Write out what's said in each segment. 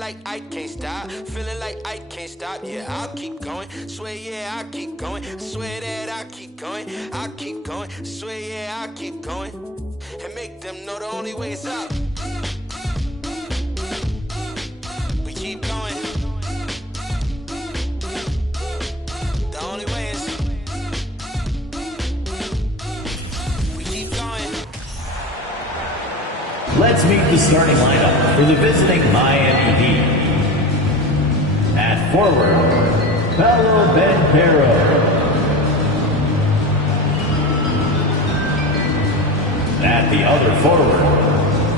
like I can't stop. Feeling like I can't stop. Yeah, I'll keep going. Swear, yeah, I'll keep going. Swear that I'll keep going. I'll keep going. Swear, yeah, I'll keep going. And make them know the only way is up. We keep going. The only way is we keep going. Let's meet the starting lineup for the visiting Miami Heat. At forward, Paolo Banchero. At the other forward,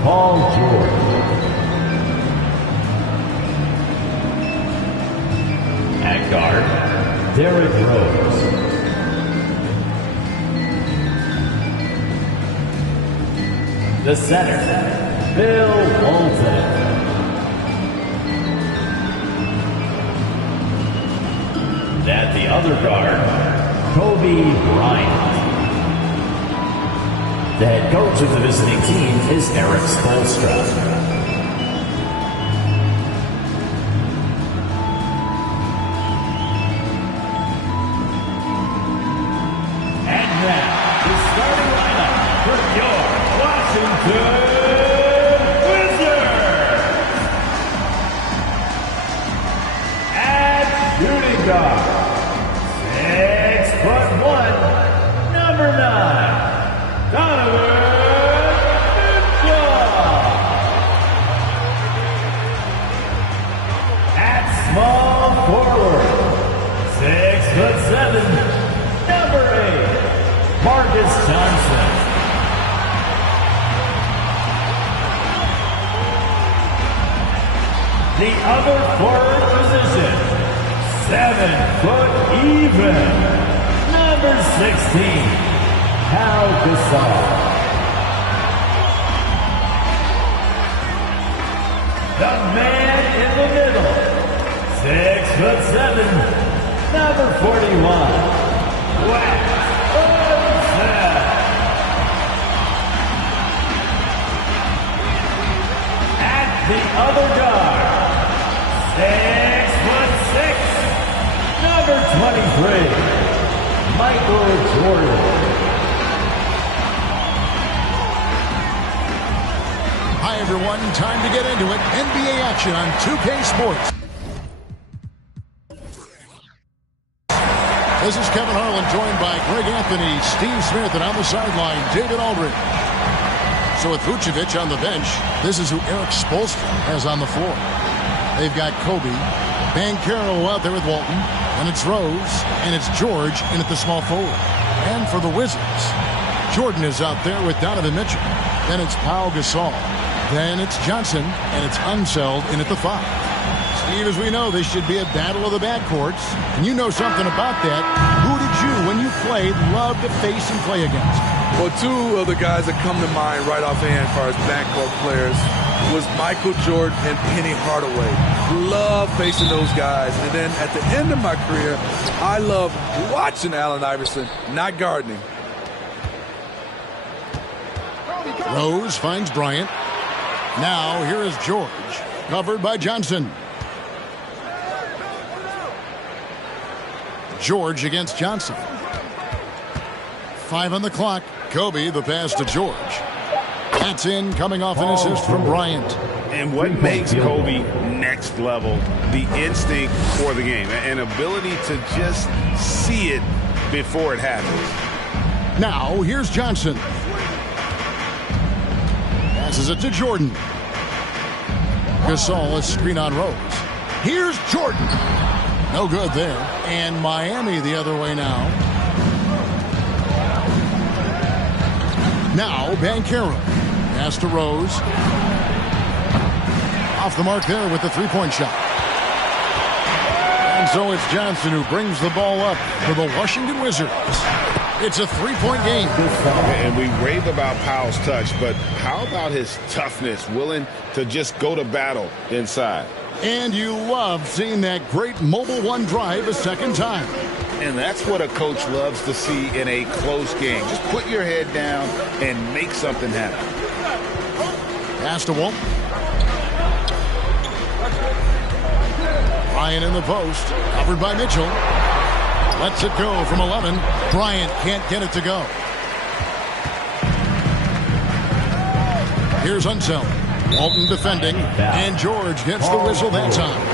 Paul George. At guard, Derrick Rose. The center, Bill Walton. At the other guard, Kobe Bryant. The head coach of the visiting team is Eric Spoelstra. And now, the starting lineup for your Washington Wizards. At shooting guard, 6'1", number 9. Donovan Mitchell. At small forward, 6'7", number 8, Marcus Johnson. The other forward position, 7 foot even, number 16. Pau Gasol. The man in the middle, 6'7", number 41, Wes Unseld. At the other guard, 6'6", number 23, Michael Jordan. Hi, everyone. Time to get into it. NBA action on 2K Sports. This is Kevin Harlan, joined by Greg Anthony, Steve Smith, and on the sideline, David Aldridge. So with Vucevic on the bench, this is who Eric Spoelstra has on the floor. They've got Kobe, Banchero out there with Walton, and it's Rose, and it's George in at the small forward. And for the Wizards, Jordan is out there with Donovan Mitchell. Then it's Pau Gasol. Then it's Johnson, and it's Unseld in at the 5. Steve, as we know, this should be a battle of the backcourts, and you know something about that. Who did you, when you played, love to face and play against? Well, two of the guys that come to mind right offhand as far as backcourt players was Michael Jordan and Penny Hardaway. Love facing those guys. And then at the end of my career, I love watching Allen Iverson, not guarding him. Rose finds Bryant. Now, here is George, covered by Johnson. George against Johnson. 5 on the clock. Kobe, the pass to George. That's in, coming off an assist from Bryant. And what makes Kobe next level, the instinct for the game, an ability to just see it before it happens. Now, here's Johnson. Passes it to Jordan. Gasol, a screen on Rose. Here's Jordan. No good there. And Miami the other way now. Now, Banchero. Pass to Rose. Off the mark there with the three-point shot. And so it's Johnson who brings the ball up for the Washington Wizards. It's a three-point game. And we rave about Powell's touch, but how about his toughness, willing to just go to battle inside? And you love seeing that great mobile one drive a second time. And that's what a coach loves to see in a close game. Just put your head down and make something happen. Pass to Walton. Bryant in the post. Covered by Mitchell. Lets it go from 11. Bryant can't get it to go. Here's Unseld. Walton defending. And George gets the whistle that time.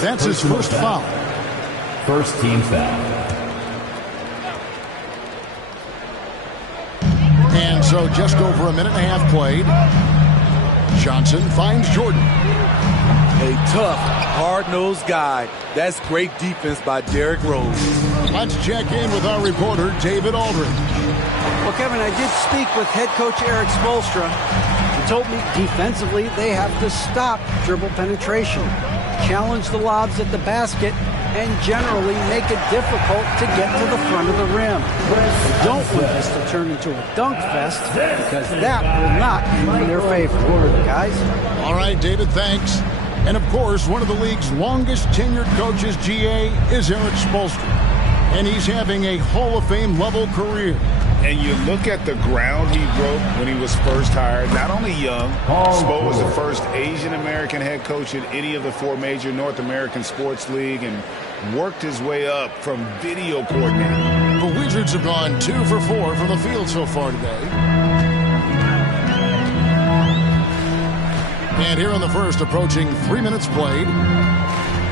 That's his first foul. First team foul. And so just over a minute and a half played. Johnson finds Jordan. A tough, hard-nosed guy. That's great defense by Derrick Rose. Let's check in with our reporter, David Aldridge. Well, Kevin, I did speak with head coach Eric Spoelstra. He told me defensively they have to stop dribble penetration, challenge the lobs at the basket, and generally make it difficult to get to the front of the rim. They don't want this to turn into a dunk fest because that will not be in their favor. Guys? All right, David, thanks. And, of course, one of the league's longest tenured coaches, GA, is Eric Spoelstra. And he's having a Hall of Fame level career. And you look at the ground he broke when he was first hired. Not only young, Spo was the first Asian-American head coach in any of the 4 major North American sports league and worked his way up from video coordinator. The Wizards have gone 2 for 4 from the field so far today. And here in the first, approaching 3 minutes played.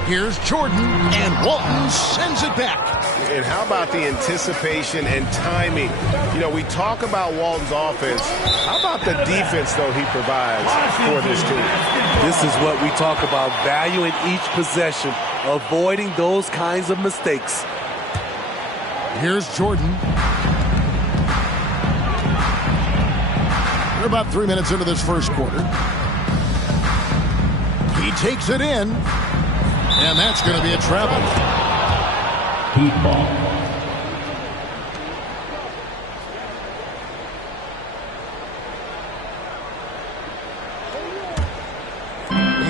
Here's Jordan, and Walton sends it back. And how about the anticipation and timing? You know, we talk about Walton's offense. How about the defense, though, he provides for this team? This is what we talk about, valuing each possession, avoiding those kinds of mistakes. Here's Jordan. We're about 3 minutes into this first quarter. He takes it in, and that's going to be a travel. Heat ball.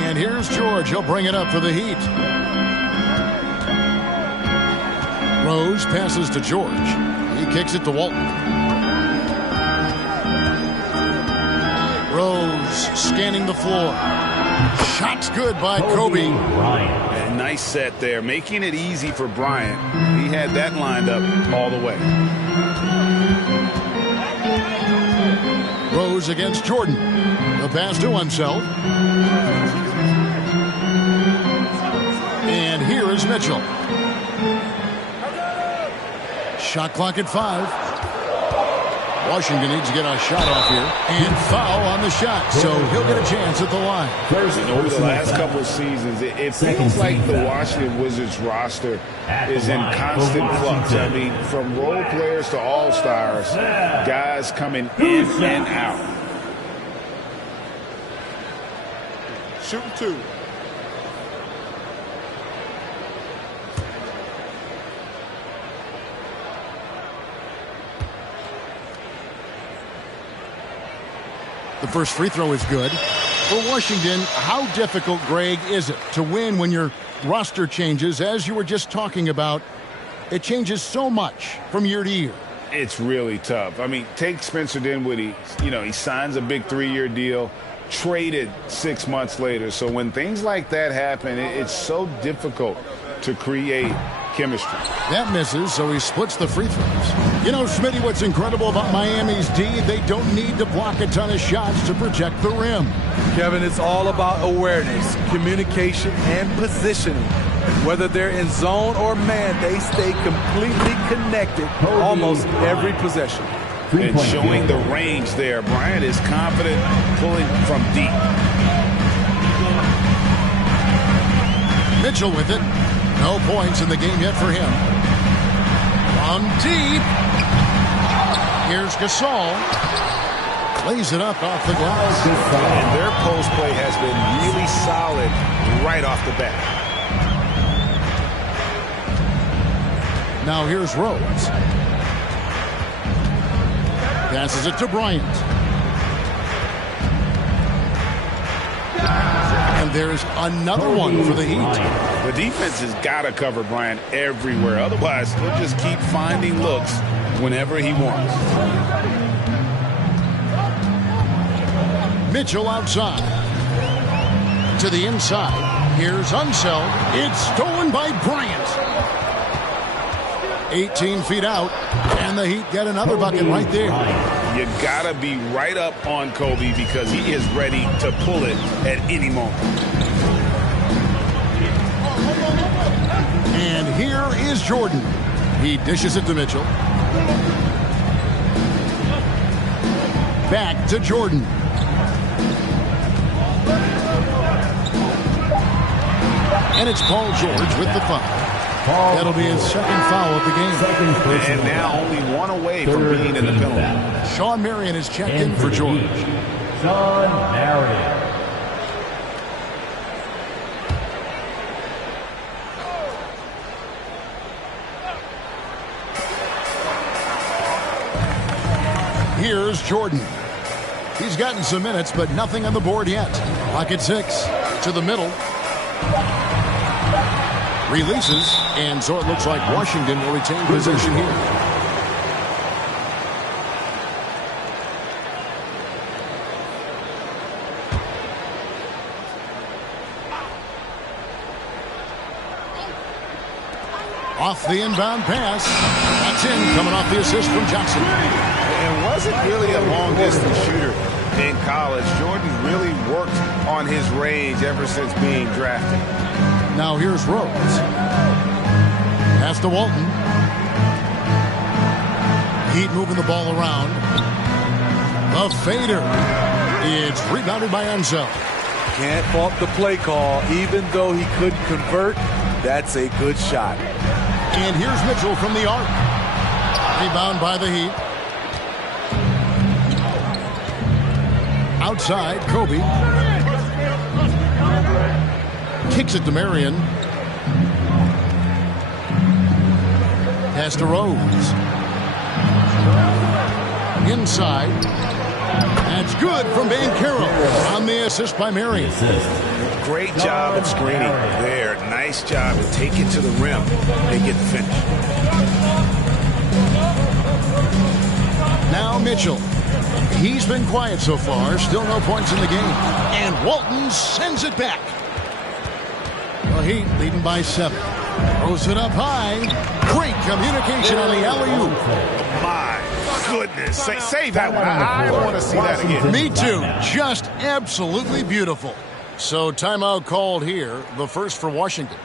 And here's George. He'll bring it up for the Heat. Rose passes to George. He kicks it to Walton. Rose scanning the floor. Shot's good by Kobe. Bryant. Nice set there, making it easy for Bryant. He had that lined up all the way. Rose against Jordan. The pass to himself. And here is Mitchell. Shot clock at 5. Washington needs to get a shot off here. And foul on the shot, so he'll get a chance at the line. Over the last couple of seasons, it feels like the Washington Wizards roster is in constant flux. I mean, from role players to all-stars, guys coming in and out. Shooting 2. The first free throw is good. For Washington, how difficult, Greg, is it to win when your roster changes, as you were just talking about? It changes so much from year to year. It's really tough. I mean, take Spencer Dinwiddie. You know, he signs a big 3-year deal, traded 6 months later. So when things like that happen, it's so difficult to create chemistry. That misses, so he splits the free throws. You know, Smitty, what's incredible about Miami's D, they don't need to block a ton of shots to protect the rim. Kevin, it's all about awareness, communication, and positioning. Whether they're in zone or man, they stay completely connected almost every possession. And showing the range there. Bryant is confident pulling from deep. Mitchell with it. No points in the game yet for him. From deep. Here's Gasol. Lays it up off the glass. And their post play has been really solid right off the bat. Now here's Rose. Passes it to Bryant. And there's another one for the Heat. The defense has got to cover Bryant everywhere. Otherwise, he'll just keep finding looks whenever he wants. Mitchell outside. To the inside. Here's Unseld. It's stolen by Bryant. 18 feet out, and the Heat get another bucket right there. You gotta be right up on Kobe because he is ready to pull it at any moment. And here is Jordan. He dishes it to Mitchell. Back to Jordan. And it's Paul George with the foul. That'll be his second foul of the game. And now only one away from being in the penalty. Sean Marion is checked in for George. Sean Marion. Here's Jordan. He's gotten some minutes, but nothing on the board yet. Clock at 6. To the middle. Releases, and so it looks like Washington will retain possession here. Off the inbound pass. That's in, coming off the assist from Jackson. And wasn't really a long-distance shooter in college. Jordan really worked on his range ever since being drafted. Now here's Rose. Pass to Walton. Heat moving the ball around. The fader. It's rebounded by Unseld. Can't fault the play call. Even though he couldn't convert, that's a good shot. And here's Mitchell from the arc. Rebound by the Heat. Outside, Kobe. Kicks it to Marion. Pass to Rose. Inside. That's good from Banchero on the assist by Marion. Great job of screening there. Nice job to take it to the rim and get the finish. Now Mitchell. He's been quiet so far. Still no points in the game. And Walton sends it back. The Heat leading by 7. Throws it up high. Great communication on the alley-oop. My goodness. Save that one. I want to see that again. Me too. Just absolutely beautiful. So timeout called here. The first for Washington.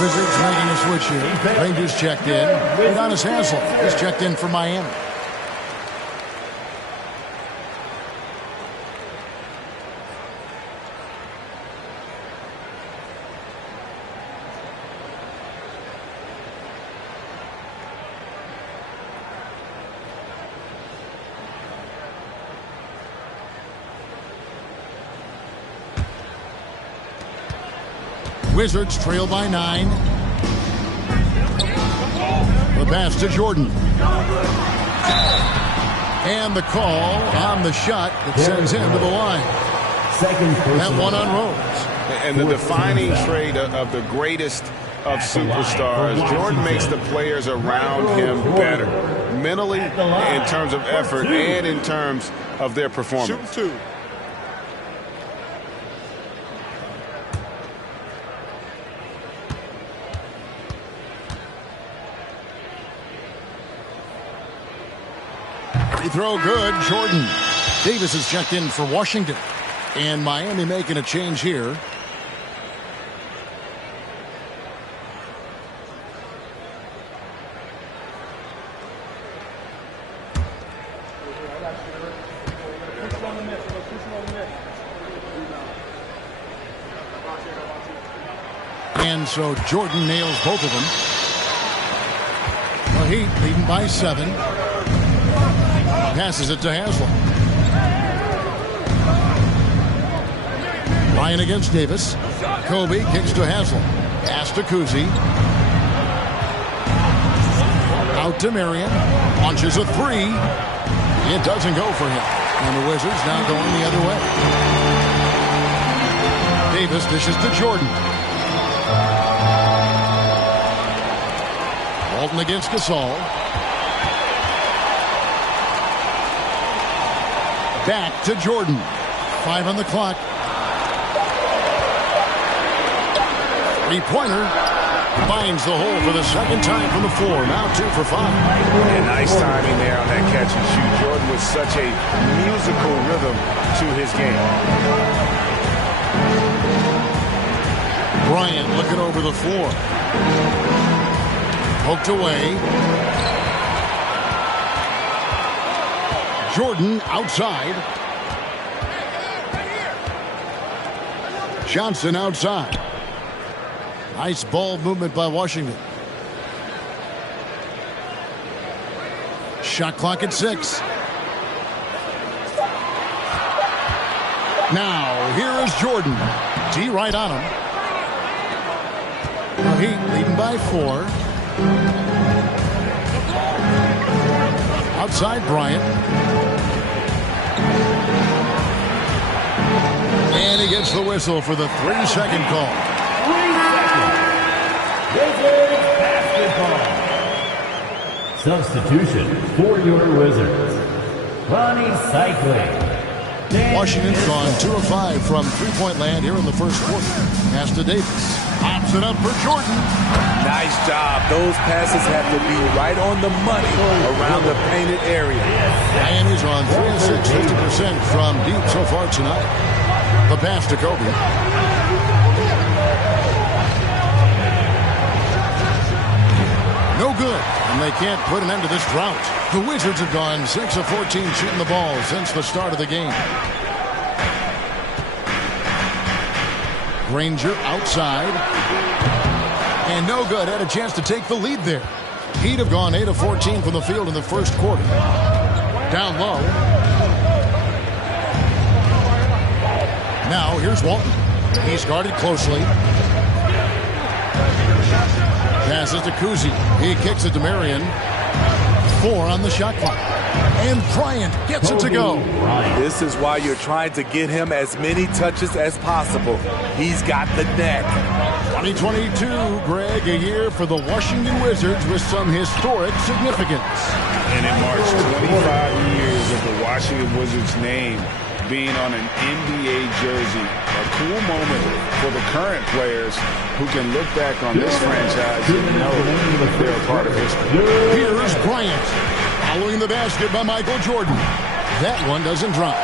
Wizards making a switch here. Rangers checked in. Udonis Haslem is checked in for Miami. Wizards trail by 9. The pass to Jordan. And the call on the shot that sends him to the line. That one on Rose. And the defining trait of the greatest of superstars. Jordan makes the players around him better, mentally, in terms of effort, and in terms of their performance. Shoot 2. Free throw good, Jordan. Davis is checked in for Washington. And Miami making a change here. And so Jordan nails both of them. The Heat leading by 7. Passes it to Haslam. Ryan against Davis. Kobe kicks to Haslam. Pass to Kuzi. Out to Marion. Launches a 3. It doesn't go for him. And the Wizards now going the other way. Davis dishes to Jordan. Walton against Gasol. Back to Jordan. 5 on the clock. Three-pointer. Finds the hole for the second time from the floor. Now 2 for 5. And nice timing there on that catch and shoot. Jordan with such a musical rhythm to his game. Bryant looking over the floor. Poked away. Jordan outside. Johnson outside. Nice ball movement by Washington. Shot clock at 6. Now, here is Jordan. D right on him. The Heat leading by 4. Outside Bryant. And he gets the whistle for the 3-second call. 3 seconds. Wizards basketball. Substitution for your Wizards. Ronnie Cycling. Washington's gone 2 of 5 from three-point land here in the first quarter. Pass to Davis. Pops it up for Jordan. Nice job. Those passes have to be right on the money around the painted area. Miami's on 3 of 6, 50% from deep so far tonight. The pass to Kobe. No good, and they can't put an end to this drought. The Wizards have gone 6 of 14 shooting the ball since the start of the game. Granger outside. And no good. Had a chance to take the lead there. Heat have gone 8 of 14 from the field in the first quarter. Down low. Now here's Walton. He's guarded closely. Passes to Kuzi. He kicks it to Marion. 4 on the shot clock. And Bryant gets it to go. This is why you're trying to get him as many touches as possible. He's got the neck. 2022, Greg, a year for the Washington Wizards with some historic significance. And it marks 25 years of the Washington Wizards name being on an NBA jersey. A cool moment for the current players who can look back on this franchise and know they're a part of history. Here's Bryant. Following the basket by Michael Jordan. That one doesn't drop.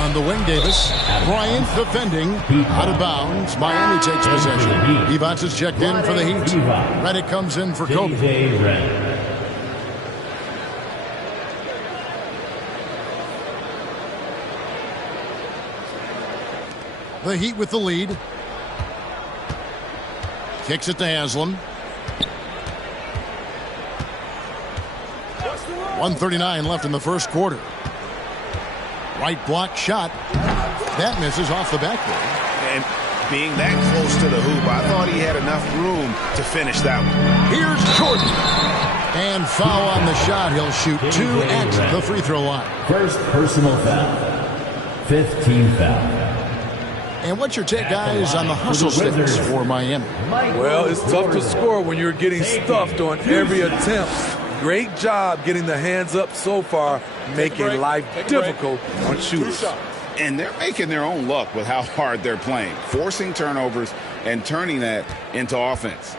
On the wing, Davis. Bryant defending. Out of bounds. Miami takes possession. Evans is checked in for the Heat. Redick comes in for Kobe. The Heat with the lead. Kicks it to Haslam. 1:39 left in the first quarter. Right block shot. That misses off the backboard. And being that close to the hoop, I thought he had enough room to finish that one. Here's Jordan. And foul on the shot. He'll shoot 2 at the free throw line. First personal foul. 5th team foul. And what's your take, guys, on the hustle sticks for Miami? Well, it's tough to score when you're getting stuffed on every attempt. Great job getting the hands up so far, making life difficult on shooters. And they're making their own luck with how hard they're playing, forcing turnovers and turning that into offense.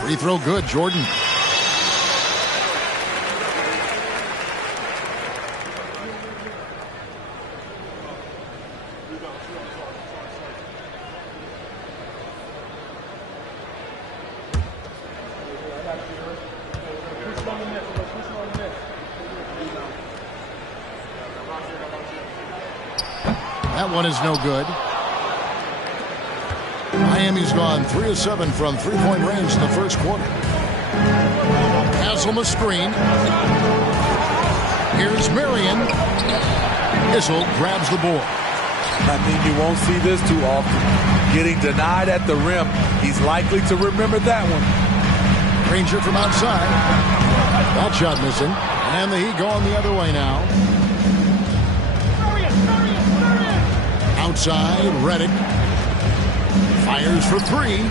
Free throw good, Jordan. That one is no good. Miami's gone 3 of 7 from three-point range in the first quarter. Haslam a screen. Here's Marion. Issel grabs the board. I mean, you won't see this too often. Getting denied at the rim. He's likely to remember that one. Ranger from outside. That shot missing. And the Heat going the other way now. Outside, Redick. Fires for three.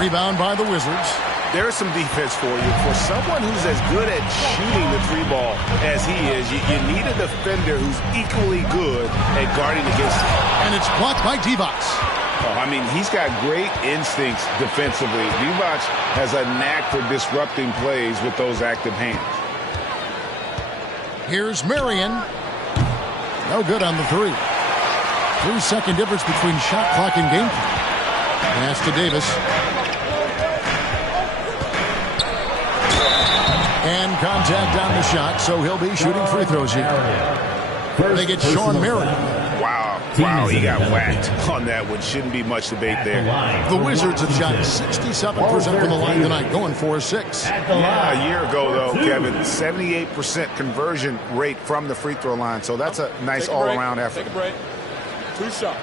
Rebound by the Wizards. There's some defense for you. For someone who's as good at shooting the three ball as he is, you need a defender who's equally good at guarding against him. And it's blocked by Divac. Oh, I mean, he's got great instincts defensively. Divac has a knack for disrupting plays with those active hands. Here's Marion. No good on the three. 3-second difference between shot clock and game clock. Pass to Davis. And contact on the shot, so he'll be shooting free throws here. They get Sean Marion. Wow, he got whacked on that one. Shouldn't be much debate there. The Wizards have shot 67% from the line tonight, going 4-6. Yeah, a year ago, though, Kevin, 78% conversion rate from the free throw line. So that's a nice all-around effort. Take a break. 2 shots.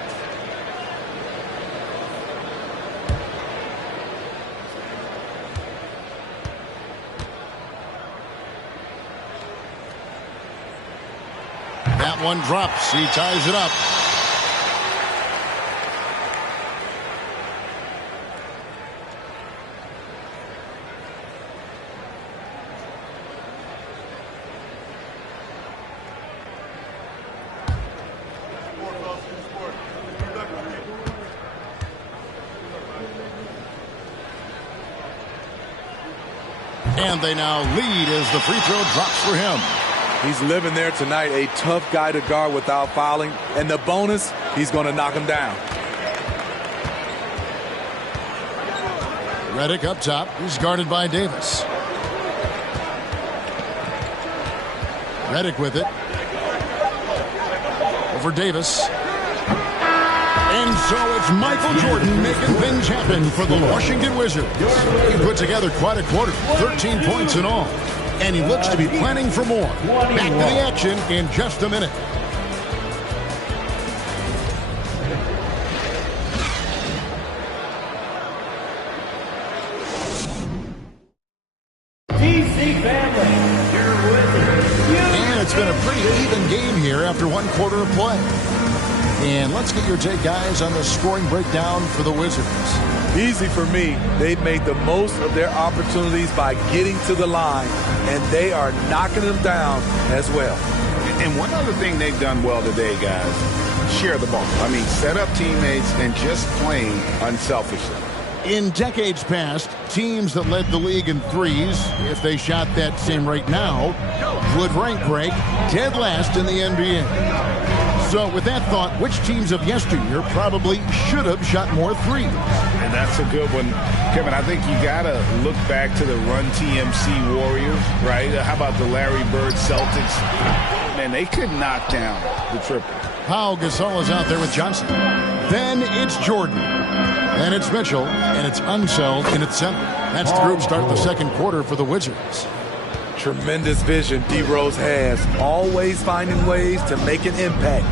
That one drops. He ties it up. And they now lead as the free throw drops for him. He's living there tonight, a tough guy to guard without fouling. And the bonus, he's going to knock him down. Redick up top. He's guarded by Davis. Redick with it. Over Davis. And so it's Michael Jordan making things happen for the Washington Wizards. He put together quite a quarter, 13 points in all. And he looks to be planning for more. Back to the action in just a minute. DC family, your Wizards. And it's been a pretty even game here after one quarter of play. And let's get your take, guys, on the scoring breakdown for the Wizards. Easy for me. They've made the most of their opportunities by getting to the line, and they are knocking them down as well. And one other thing they've done well today, guys, share the ball. I mean, set up teammates and just playing unselfishly. In decades past, teams that led the league in threes, if they shot that same rate now, would rank break dead last in the NBA. So with that thought, which teams of yesteryear probably should have shot more threes? And that's a good one. Kevin, I think you got to look back to the Run TMC Warriors, right? How about the Larry Bird Celtics? Man, they could knock down the triple. Pau Gasol is out there with Johnson. Then it's Jordan. Then it's Mitchell, and it's Unseld in its center. That's the group start the second quarter for the Wizards. Tremendous vision D. Rose has, always finding ways to make an impact.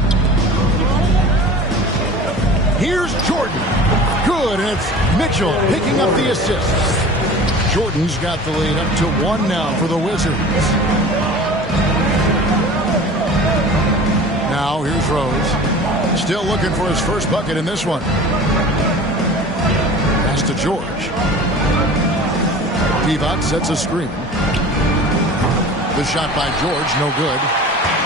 Here's Jordan. Good, and it's Mitchell picking up the assist. Jordan's got the lead up to 1 now for the Wizards. Now here's Rose. Still looking for his first bucket in this one. Pass to George. Divac sets a screen. The shot by George, no good.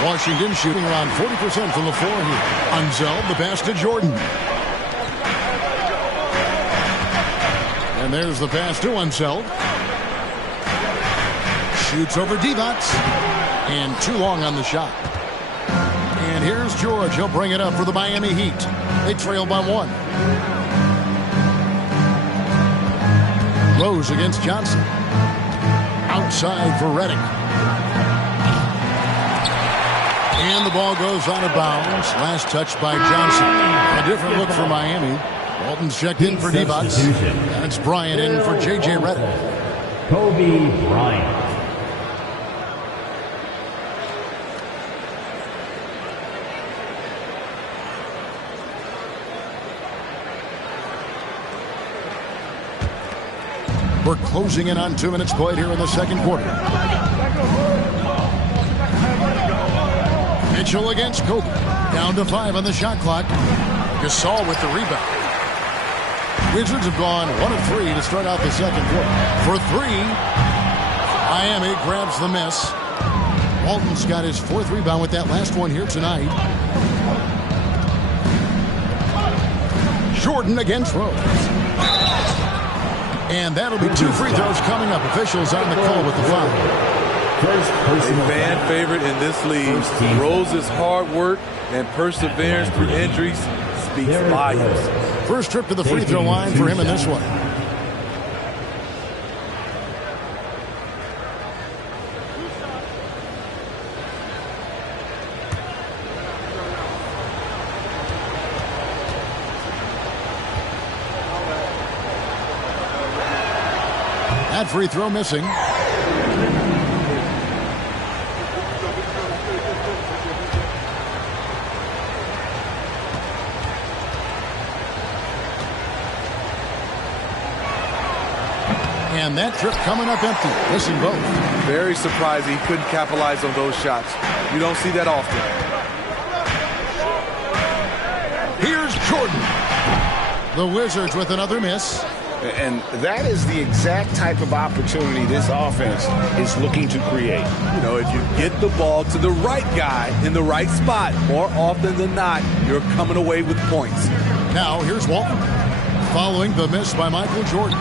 Washington shooting around 40% from the floor here. Unseld, the pass to Jordan. And there's the pass to Unseld. Shoots over Divac. And too long on the shot. And here's George. He'll bring it up for the Miami Heat. They trail by 1. Rose against Johnson. Outside for Reddick. And the ball goes out of bounds. Last touch by Johnson. A different look for Miami. Walton's checked in for Divac. And it's Bryant in for J.J. Reddick. Kobe Bryant. We're closing in on 2 minutes played here in the second quarter. Mitchell against Kobe. Down to 5 on the shot clock. Gasol with the rebound. Wizards have gone 1 of 3 to start out the second quarter. For 3, Miami grabs the miss. Walton's got his 4th rebound with that last one here tonight. Jordan against Rose. And that'll be 2 free throws coming up. Officials on the call with the foul. A fan favorite in this league. Rose's hard work and perseverance through injuries speaks volumes. First trip to the free throw line for him in this one. That free throw missing. And that trip coming up empty. Missing both. Very surprised he couldn't capitalize on those shots. You don't see that often. Here's Jordan. The Wizards with another miss. And that is the exact type of opportunity this offense is looking to create. You know, if you get the ball to the right guy in the right spot, more often than not, you're coming away with points. Now, here's Walton. Following the miss by Michael Jordan.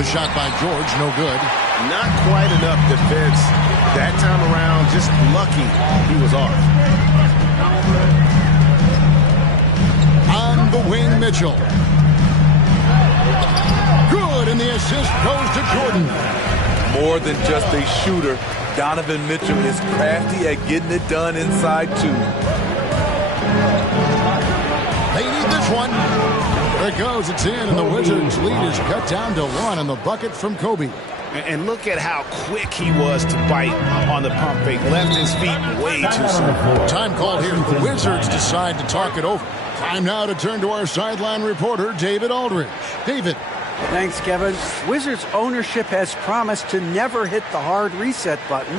The shot by George, no good. Not quite enough defense that time around. Just lucky he was off. On the wing, Mitchell. Good, and the assist goes to Jordan. More than just a shooter, Donovan Mitchell is crafty at getting it done inside too. They need this one. There it goes, it's in, and the Wizards' lead is cut down to 1 on the bucket from Kobe. And look at how quick he was to bite on the pump fake. Left his feet way too soon. Time called here. The Wizards decide to talk it over. Time now to turn to our sideline reporter, David Aldridge. David. Thanks, Kevin. Wizards ownership has promised to never hit the hard reset button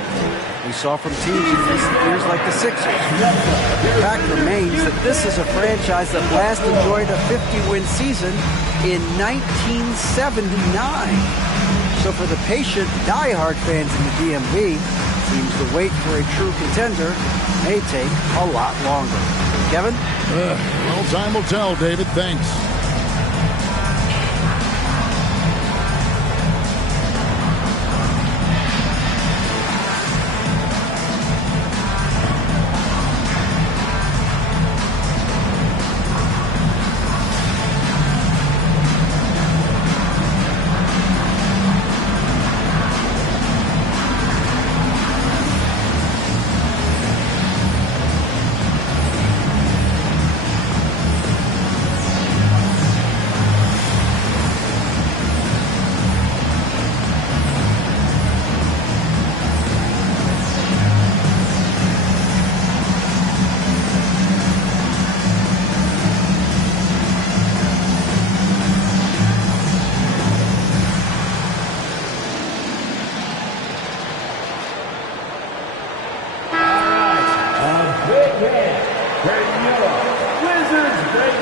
we saw from teams in recent years like the Sixers. The fact remains that this is a franchise that last enjoyed a 50-win season in 1979. So for the patient, diehard fans in the DMV, seems the wait for a true contender may take a lot longer. Kevin? Well, time will tell, David. Thanks.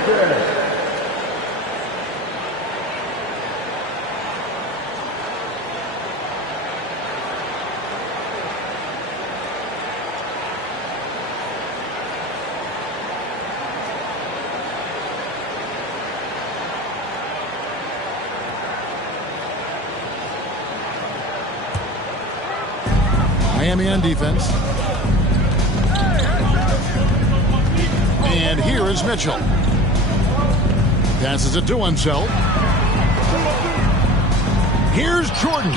Wizards. Miami on defense. And here is Mitchell. Passes it to himself. Here's Jordan.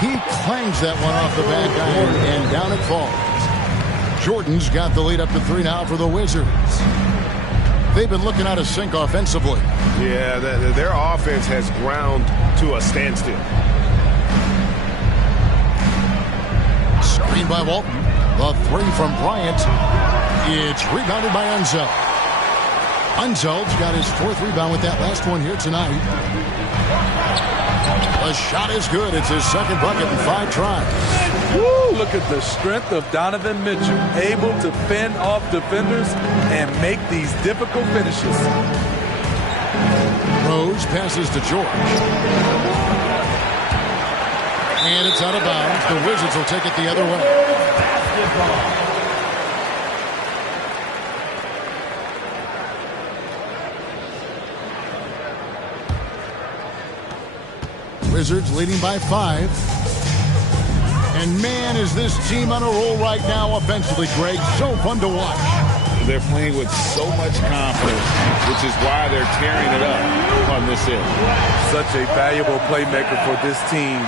He clangs that one off the back iron, and down it falls. Jordan's got the lead up to 3 now for the Wizards. They've been looking out of sync offensively. Yeah, their offense has ground to a standstill. Screen by Walton. The 3 from Bryant. It's rebounded by Unzel. Unzel's got his 4th rebound with that last one here tonight. The shot is good. It's his 2nd bucket in 5 tries. Woo, look at the strength of Donovan Mitchell. Able to fend off defenders and make these difficult finishes. Rose passes to George. And it's out of bounds. The Wizards will take it the other way. Basketball. Wizards leading by 5. And man, is this team on a roll right now offensively, Greg. So fun to watch. They're playing with so much confidence, which is why they're tearing it up on this end. Such a valuable playmaker for this team.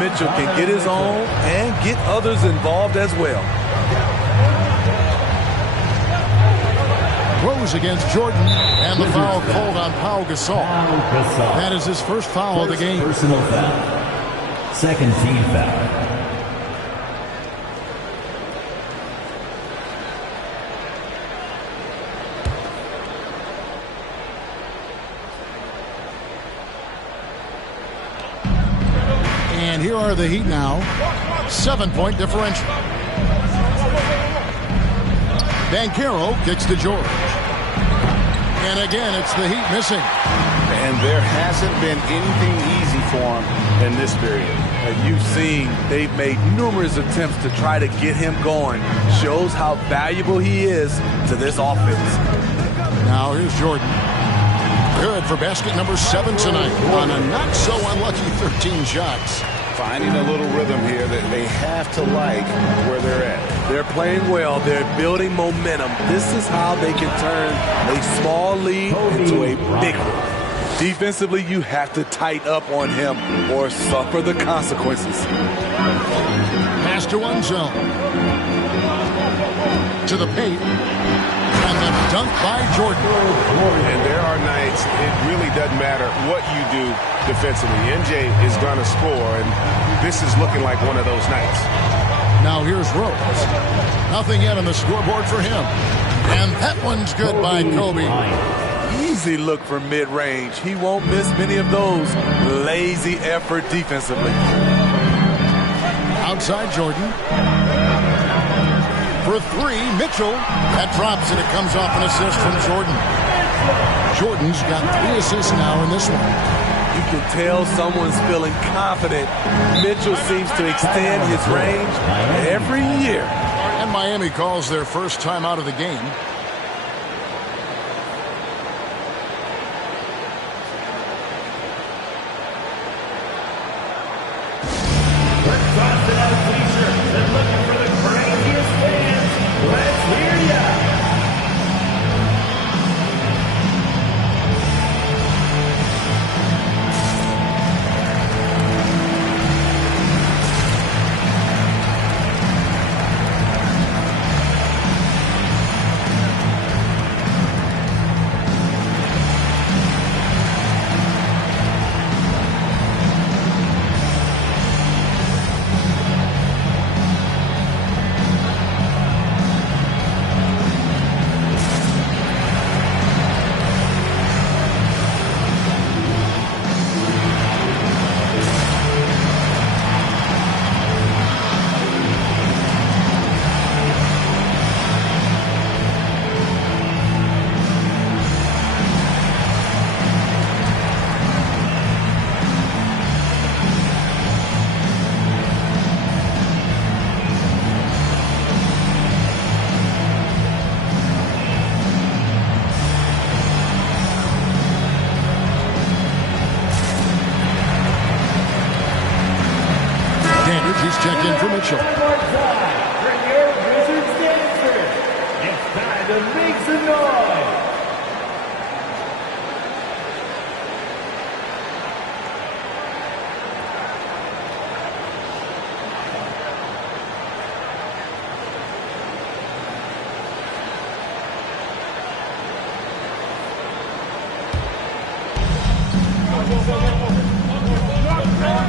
Mitchell can get his own and get others involved as well. Rose against Jordan, and the foul called on Pau Gasol. That is his first foul of the game. Personal foul. 2nd team foul. And here are the Heat now. 7-point differential. Banchero kicks to George. And again, it's the Heat missing. And there hasn't been anything easy for him in this period. And you've seen they've made numerous attempts to try to get him going. Shows how valuable he is to this offense. Now here's Jordan. Good for basket number 7 tonight on a not so unlucky 13 shots. Finding a little rhythm here that they have to like where they're at. They're playing well. They're building momentum. This is how they can turn a small lead into a big one. Defensively, you have to tighten up on him or suffer the consequences. Pass to Unzel. To the paint. And the dunk by Jordan. And there are nights it really doesn't matter what you do defensively. MJ is going to score, and this is looking like one of those nights. Now here's Rose. Nothing yet on the scoreboard for him. And that one's good by Kobe. Easy look for mid-range. He won't miss many of those. Lazy effort defensively. Outside Jordan. For 3, Mitchell. That drops, and it comes off an assist from Jordan. Jordan's got 3 assists now in this one. You can tell someone's feeling confident. Mitchell seems to extend his range every year. And Miami calls their first time out of the game. Mitchell. Bring your Wizards dancers. It's time to make some noise.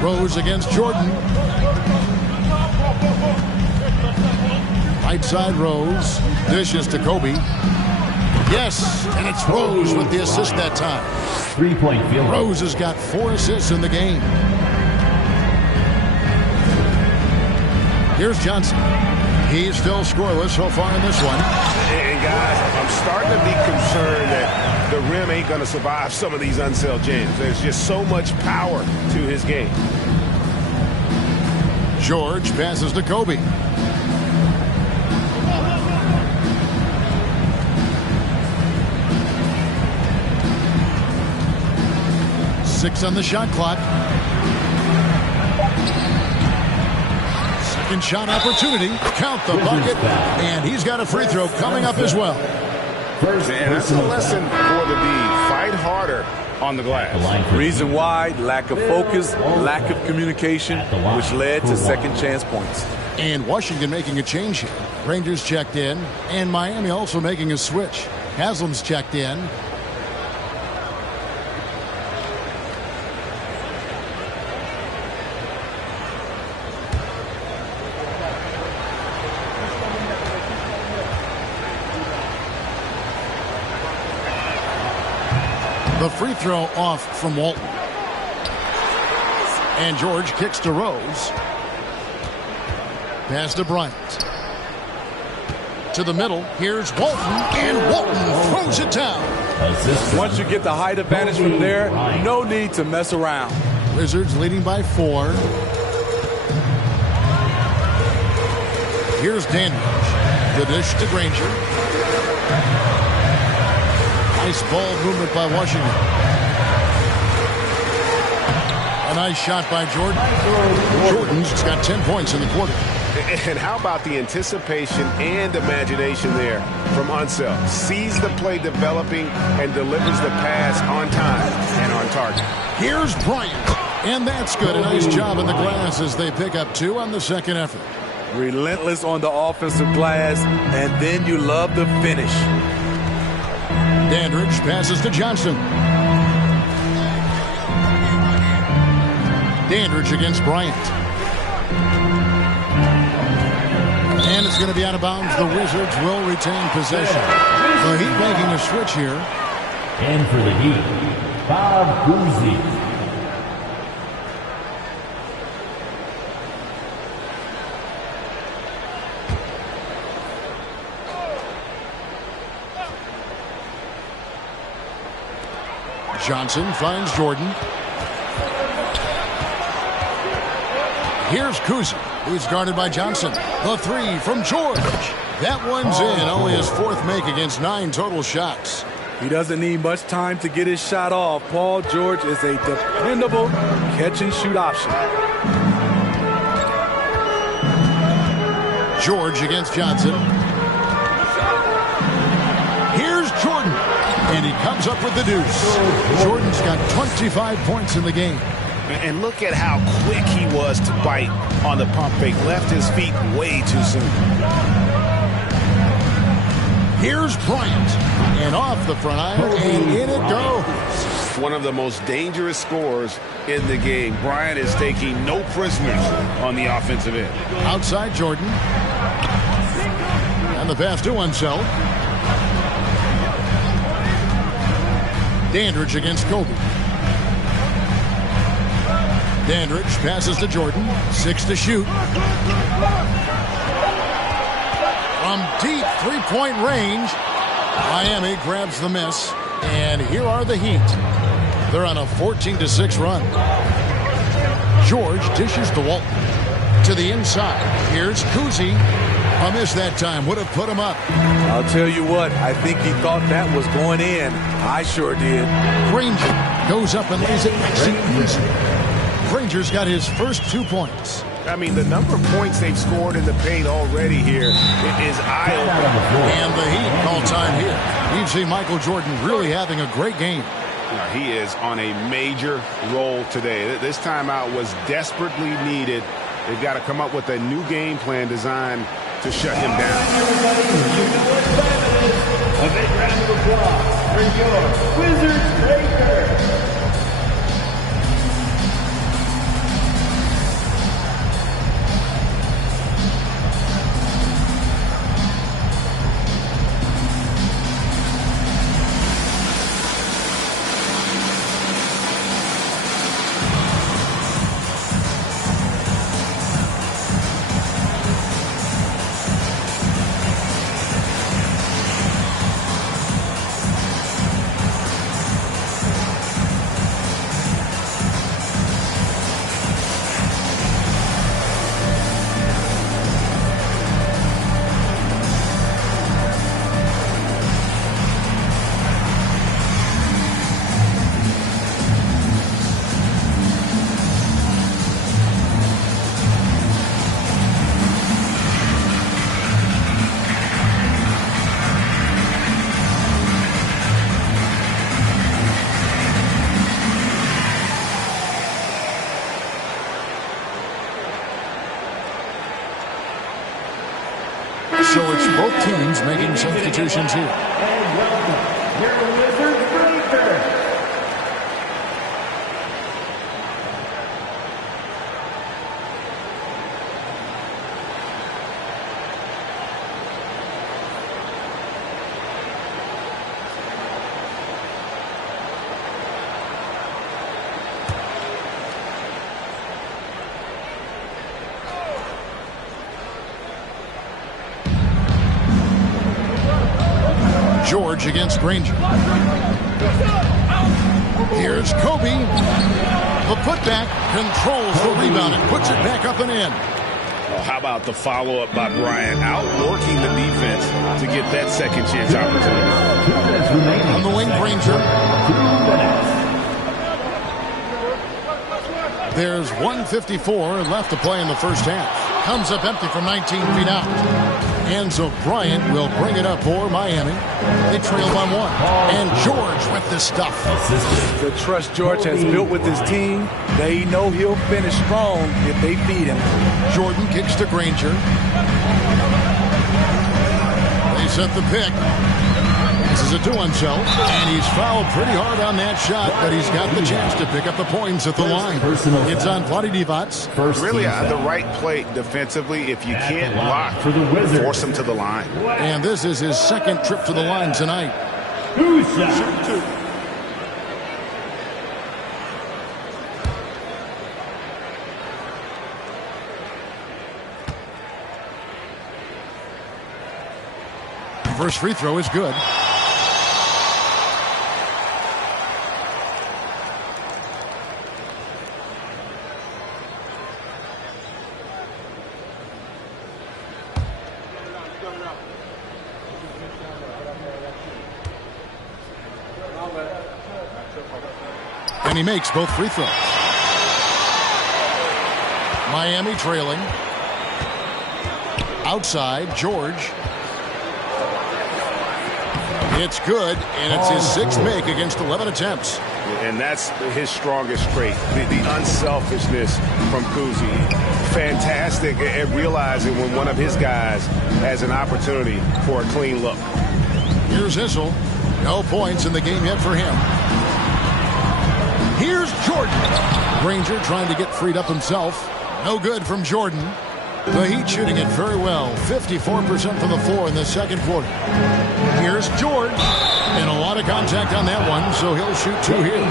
Rose against Jordan. Right side Rose. Dishes to Kobe. Yes, and it's Rose with the assist that time. 3-point field. Rose has got 4 assists in the game. Here's Johnson. He's still scoreless so far in this one. And guys, I'm starting to be concerned that the rim ain't going to survive some of these Unseld jams. There's just so much power to his game. George passes to Kobe. Six on the shot clock. Second shot opportunity. Count the bucket. And he's got a free throw coming up as well. And that's a lesson for the D. Fight harder on the glass. Reason why, lack of focus, lack of communication, which led to second chance points. And Washington making a change here. Rangers checked in, and Miami also making a switch. Haslam's checked in. The free throw off from Walton. And George kicks to Rose. Pass to Bryant. To the middle. Here's Walton. And Walton throws it down. Once you get the height advantage from there, no need to mess around. Wizards leading by 4. Here's Dandridge. The dish to Granger. Nice ball movement by Washington. A nice shot by Jordan. Jordan's got 10 points in the quarter. And how about the anticipation and imagination there from Unseld? Sees the play developing and delivers the pass on time and on target. Here's Bryant. And that's good. A nice job in the glass as they pick up 2 on the second effort. Relentless on the offensive glass, and then you love the finish. Dandridge passes to Johnson. Dandridge against Bryant. And it's going to be out of bounds. The Wizards will retain possession. The Heat making a switch here. And for the Heat, Bob Cousy. Johnson finds Jordan. Here's Cousy. He's guarded by Johnson. The 3 from George. That one's in. Only his 4th make against 9 total shots. He doesn't need much time to get his shot off. Paul George is a dependable catch-and-shoot option. George against Johnson. Here's Jordan. And he comes up with the deuce. Jordan's got 25 points in the game. And look at how quick he was to bite on the pump fake. Left his feet way too soon. Here's Bryant. And off the front iron, and in it goes. One of the most dangerous scorers in the game. Bryant is taking no prisoners on the offensive end. Outside Jordan. And the pass to Unseld. Dandridge against Kobe. Dandridge passes to Jordan. 6 to shoot. From deep three-point range, Miami grabs the miss. And here are the Heat. They're on a 14-6 run. George dishes to Walton. To the inside. Here's Cousy. A miss that time. Would have put him up. I'll tell you what. I think he thought that was going in. I sure did. Granger goes up and lays it nice and easy. Granger's got his first 2 points. I mean, the number of points they've scored in the paint already here is eye-opening. And the Heat call time here. We've seen Michael Jordan really having a great game. He is on a major roll today. This timeout was desperately needed. They've got to come up with a new game plan designed to shut him down. Everybody, you know what time it is. A big round of applause for your Wizards Breaker. So it's both teams making substitutions here. And welcome, your Wizards Breaker. George against Granger. Here's Kobe. The putback controls the rebound and puts it back up and in. Well, how about the follow-up by Bryant, outworking the defense to get that second chance opportunity. On the wing, Granger. There's 1:54 left to play in the first half. Comes up empty from 19 feet out. And so Bryant will bring it up for Miami. They trail by one. And George with the stuff. The trust George has built with his team, they know he'll finish strong if they feed him. Jordan kicks to Granger. They set the pick. This is a 2-on-cell. And he's fouled pretty hard on that shot, but he's got the chance to pick up the points at the line. It's on Vlade Divac. Really the right play defensively. If you can't block, force him to the line. And this is his second trip to the line tonight. First free throw is good. And he makes both free throws. Miami trailing. Outside, George. It's good, and it's his sixth make against 11 attempts. And that's his strongest trait, the unselfishness from Kuzi. Fantastic at realizing when one of his guys has an opportunity for a clean look. Here's Issel. No points in the game yet for him. Here's Jordan. Granger trying to get freed up himself. No good from Jordan. The Heat shooting it very well. 54% from the floor in the second quarter. Here's George. And a lot of contact on that one, so he'll shoot two here.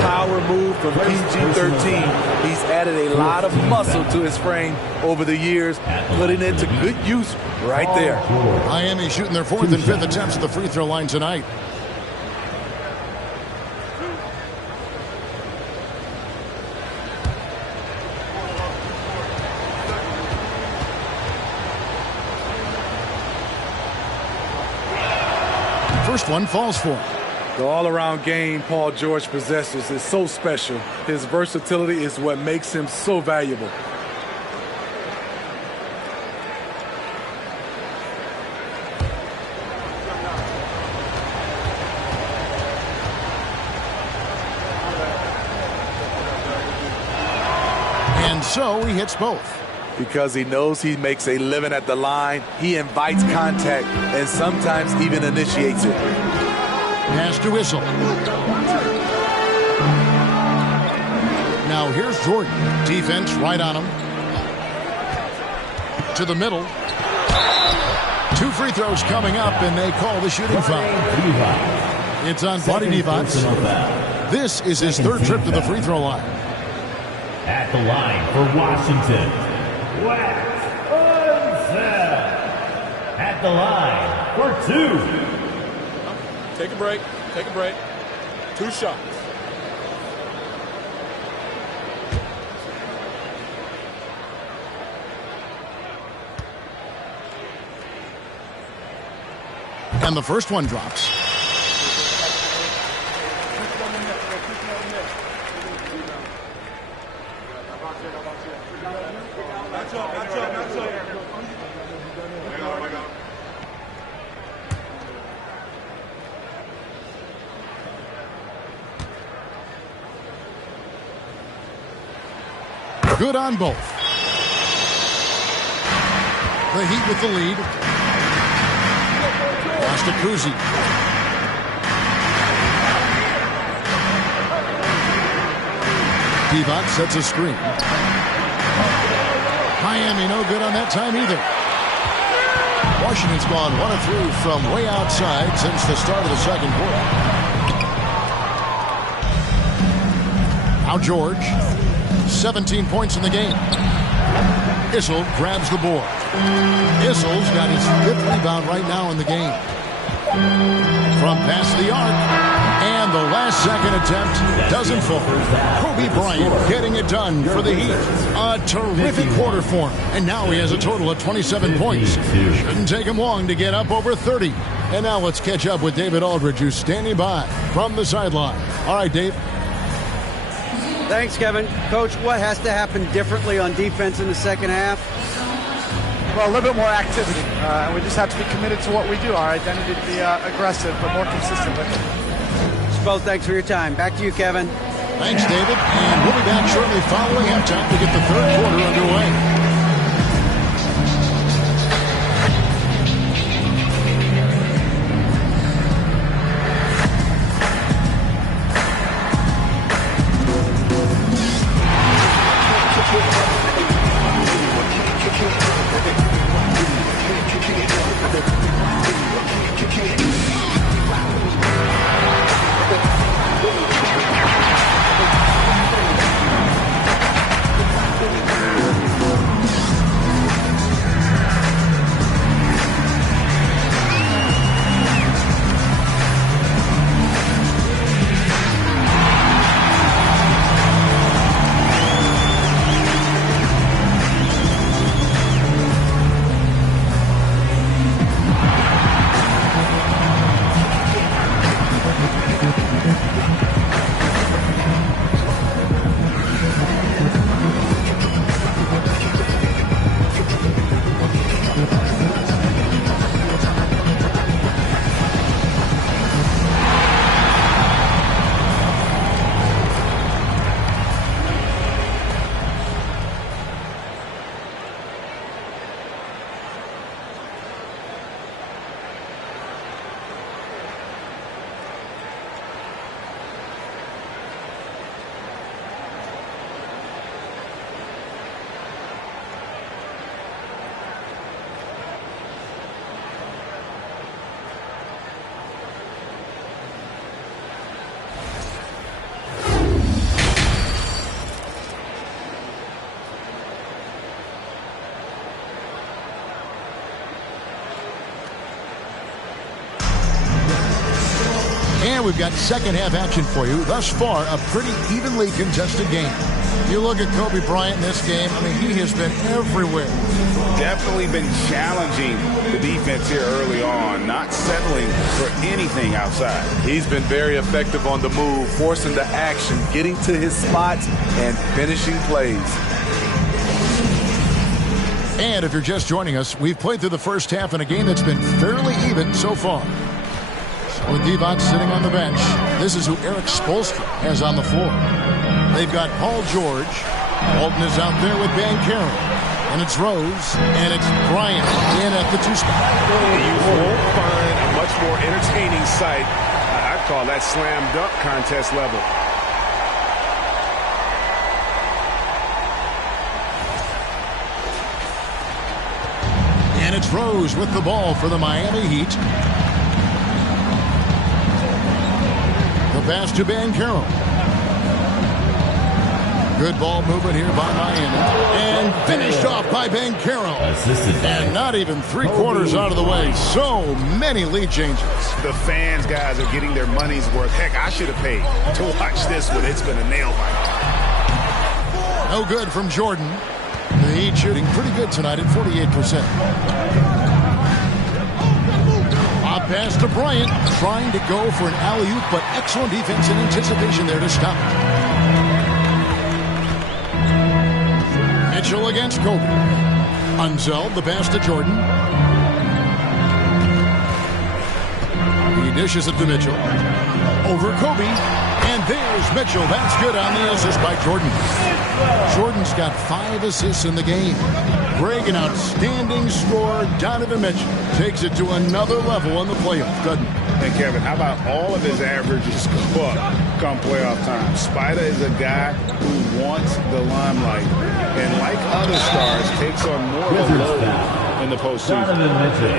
Power move from PG-13. He's added a lot of muscle to his frame over the years, putting it to good use right there. Miami shooting their fourth and fifth attempts at the free throw line tonight. First one falls for him. The all-around game Paul George possesses is so special. His versatility is what makes him so valuable. And so he hits both. Because he knows he makes a living at the line, he invites contact and sometimes even initiates it. Pass to Issel. Now here's Jordan. Defense right on him. To the middle. 2 free throws coming up, and they call the shooting foul. It's on Buddy Divac. This is his 3rd trip to the free throw line. At the line for Washington, Wes Unseld. At the line for 2. Take a break. Take a break. 2 shots. And the first one drops. Good on both. The Heat with the lead. Pass to Kuzi. Divac sets a screen. Miami no good on that time either. Washington's gone 1 of 3 from way outside since the start of the second quarter. Now George. 17 points in the game. Issel grabs the board. Issel's got his 5th rebound right now in the game. From past the arc. And the last second attempt doesn't fall. Kobe Bryant getting it done for the Heat. A terrific quarter for him. And now he has a total of 27 points. Shouldn't take him long to get up over 30. And now let's catch up with David Aldridge, who's standing by from the sideline. All right, Dave. Thanks, Kevin. Coach, what has to happen differently on defense in the second half? Well, a little bit more activity. We just have to be committed to what we do. Our identity to be aggressive, but more consistent with it. Both, thanks for your time. Back to you, Kevin. Thanks, David. And we'll be back shortly following halftime to get the 3rd quarter underway. And we've got second half action for you. Thus far, a pretty evenly contested game. You look at Kobe Bryant in this game, I mean, he has been everywhere. Definitely been challenging the defense here early on, not settling for anything outside. He's been very effective on the move, forcing the action, getting to his spots, and finishing plays. And if you're just joining us, we've played through the first half in a game that's been fairly even so far. With Divac sitting on the bench, this is who Eric Spoelstra has on the floor. They've got Paul George, Walton is out there with Banchero. And it's Rose, and it's Bryant in at the 2 spot. You won't find a much more entertaining sight. I'd call that slam dunk contest level. And it's Rose with the ball for the Miami Heat. The pass to Banchero. Good ball movement here by Miami. And finished off by Banchero. And not even 3/4 out of the way. So many lead changes. The fans, guys, are getting their money's worth. Heck, I should have paid to watch this one. It's been a nail biter. No good from Jordan. The Heat shooting pretty good tonight at 48%. A pass to Bryant. Trying to go for an alley-oop, but excellent defense and anticipation there to stop it. Mitchell against Kobe. Unzeld, the pass to Jordan. He dishes it to Mitchell. Over Kobe. And there's Mitchell. That's good on the assist by Jordan. Jordan's got 5 assists in the game. Greg, an outstanding scorer. Donovan Mitchell takes it to another level in the playoffs, doesn't he? And Kevin, how about all of his averages go up come playoff time? Spider is a guy who wants the limelight, and like other stars, takes on more of a load in the postseason.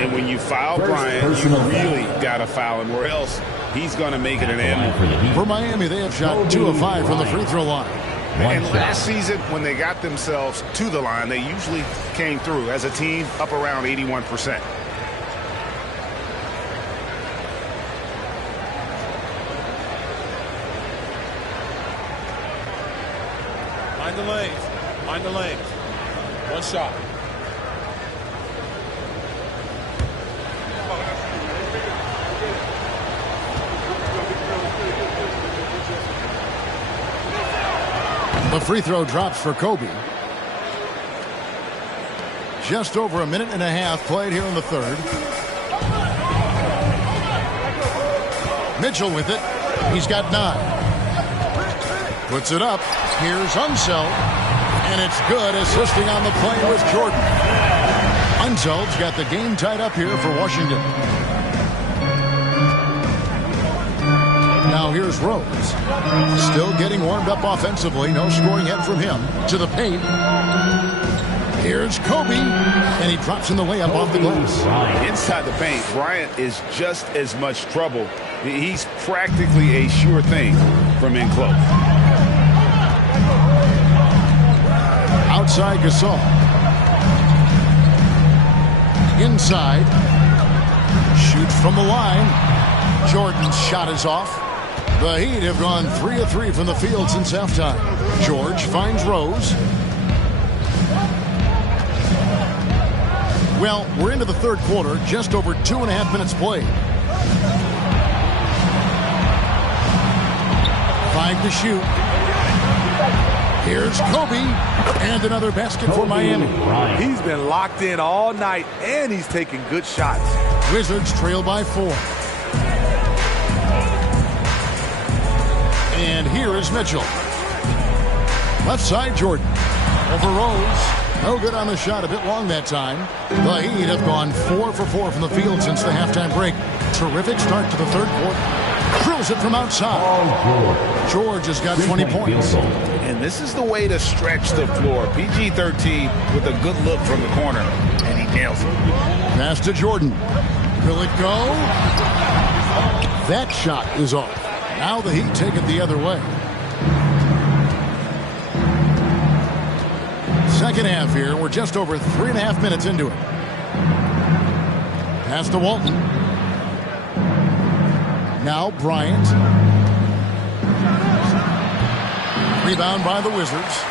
And when you foul Bryant, you really got to foul him, or else he's going to make it an animal. For Miami, they have shot 2 of 5 from the free throw line. And last season, when they got themselves to the line, they usually came through as a team up around 81%. Mind the lanes. Mind the lanes. One shot. The free throw drops for Kobe. Just over a minute and a half played here in the third. Mitchell with it. He's got 9. Puts it up. Here's Unzeld. And it's good, assisting on the play with Jordan. Unzeld's got the game tied up here for Washington. Now here's Rose. Still getting warmed up offensively. No scoring yet from him. To the paint. Here's Kobe. And he drops in the layup off the glass. Inside the paint, Bryant is just as much trouble. He's practically a sure thing from in close. Outside Gasol. Inside. Shoots from the line. Jordan's shot is off. The Heat have gone 3 of 3 from the field since halftime. George finds Rose. Well, we're into the third quarter, just over 2.5 minutes played. 5 to shoot. Here's Kobe, and another basket for Miami. He's been locked in all night, and he's taking good shots. Wizards trail by 4. And here is Mitchell. Left side, Jordan. Over Rose. No good on the shot, a bit long that time. The Heat have gone 4 for 4 from the field since the halftime break. Terrific start to the third quarter. Drills it from outside. George has got 20 points. And this is the way to stretch the floor. PG-13 with a good look from the corner, and he nails it. Pass to Jordan. Will it go? That shot is off. Now the Heat take it the other way. Second half here. We're just over 3.5 minutes into it. Pass to Walton. Now Bryant. Rebound by the Wizards.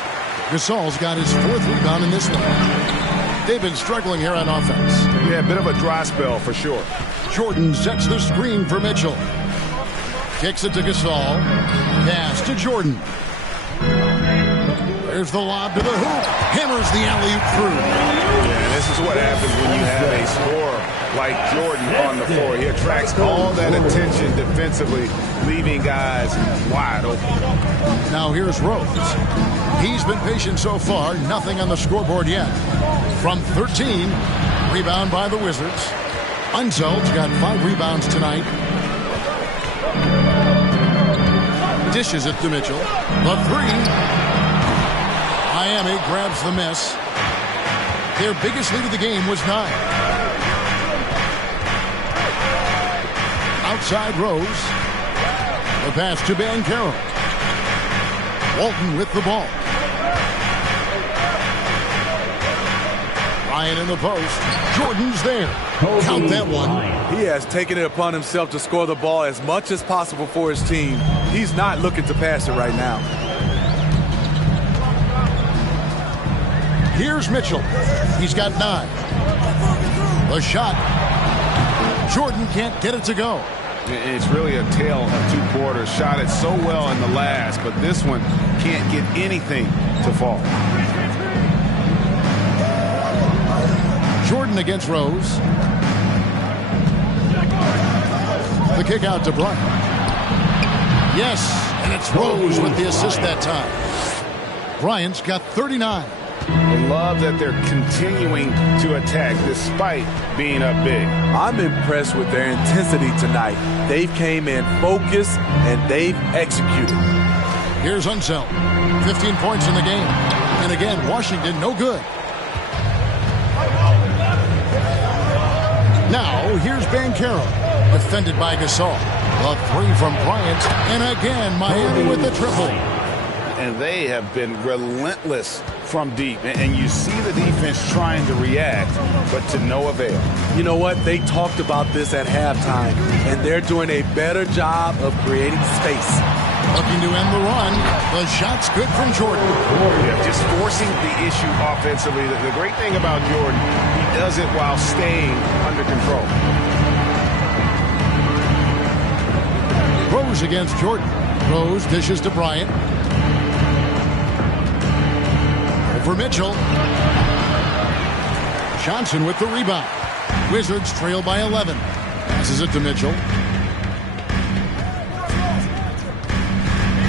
Gasol's got his 4th rebound in this one. They've been struggling here on offense. Yeah, a bit of a dry spell for sure. Jordan sets the screen for Mitchell. Kicks it to Gasol. Pass to Jordan. There's the lob to the hoop. Hammers the alley-oop through. Yeah, this is what happens when you have a scorer like Jordan on the floor. He attracts all that attention defensively, leaving guys wide open. Now here's Rose. He's been patient so far. Nothing on the scoreboard yet. From 13, rebound by the Wizards. Unseld's got 5 rebounds tonight. Dishes it to Mitchell. The 3. Miami grabs the miss. Their biggest lead of the game was 9. Outside Rose. The pass to Banchero. Walton with the ball. Ryan in the post. Jordan's there. Count that one. He has taken it upon himself to score the ball as much as possible for his team. He's not looking to pass it right now. Here's Mitchell. He's got 9. The shot. Jordan can't get it to go. It's really a tale of 2 quarters. Shot it so well in the last, but this one can't get anything to fall. Jordan against Rose. The kick out to Bryant. Yes, and it's Rose with the assist that time. Bryant's got 39. I love that they're continuing to attack despite being up big. I'm impressed with their intensity tonight. They've came in focused and they've executed. Here's Unseld. 15 points in the game. And again, Washington no good. Now, here's Banchero. Defended by Gasol. A 3 from Bryant. And again, Miami with the triple. And they have been relentless from deep. And you see the defense trying to react, but to no avail. You know what? They talked about this at halftime, and they're doing a better job of creating space. Looking to end the run. The shot's good from Jordan. Yeah, just forcing the issue offensively. The great thing about Jordan, he does it while staying under control. Rose against Jordan. Rose dishes to Bryant. For Mitchell. Johnson with the rebound. Wizards trail by 11. Passes it to Mitchell.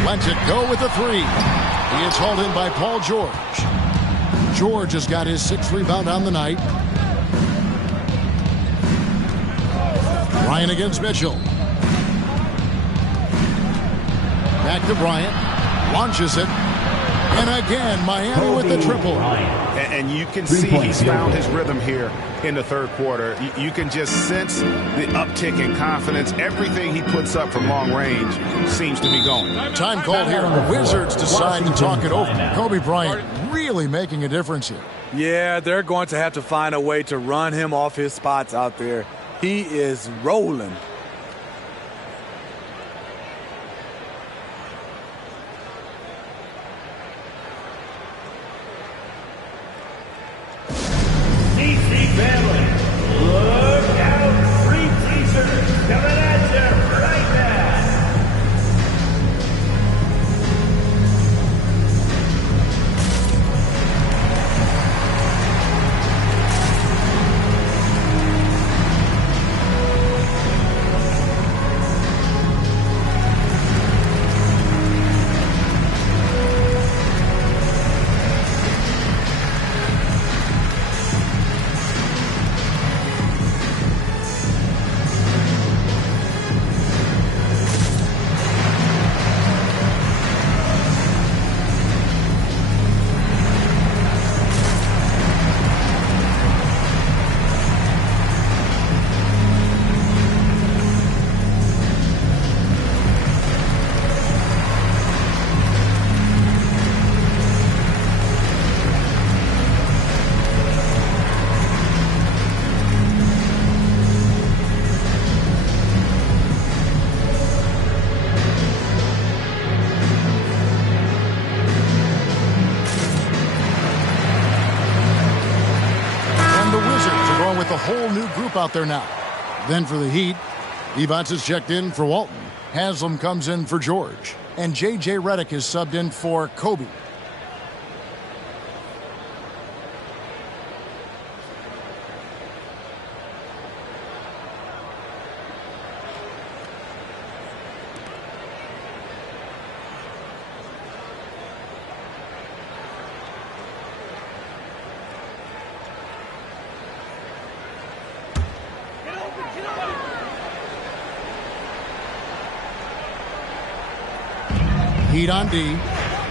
Lets it go with the 3. He is hauled in by Paul George. George has got his 6th rebound on the night. Bryant against Mitchell. Back to Bryant. Launches it. And again, Miami with the triple. And you can see he's found his rhythm here in the 3rd quarter. You can just sense the uptick in confidence. Everything he puts up from long range seems to be going. Time called here. The Wizards decide to talk it over. Kobe Bryant really making a difference here. Yeah, they're going to have to find a way to run him off his spots out there. He is rolling. Family, look out, free teasers coming at you right now. With a whole new group out there now. Then for the Heat, Evans is checked in for Walton. Haslam comes in for George. And J.J. Redick is subbed in for Kobe. Heat on D.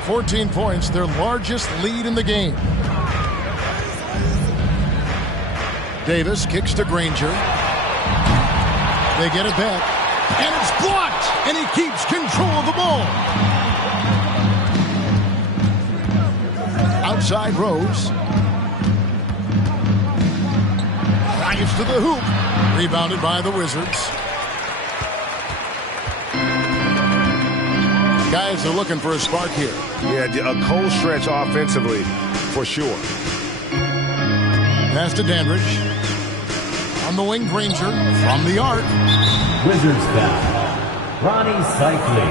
14 points, their largest lead in the game. Davis kicks to Granger. They get it back. And it's blocked. And he keeps control of the ball. Outside Rose. Drives to the hoop. Rebounded by the Wizards. Guys are looking for a spark here. Yeah, a cold stretch offensively, for sure. Pass to Dandridge. On the wing, Granger. From the arc. Wizards foul. Ronnie Cycli.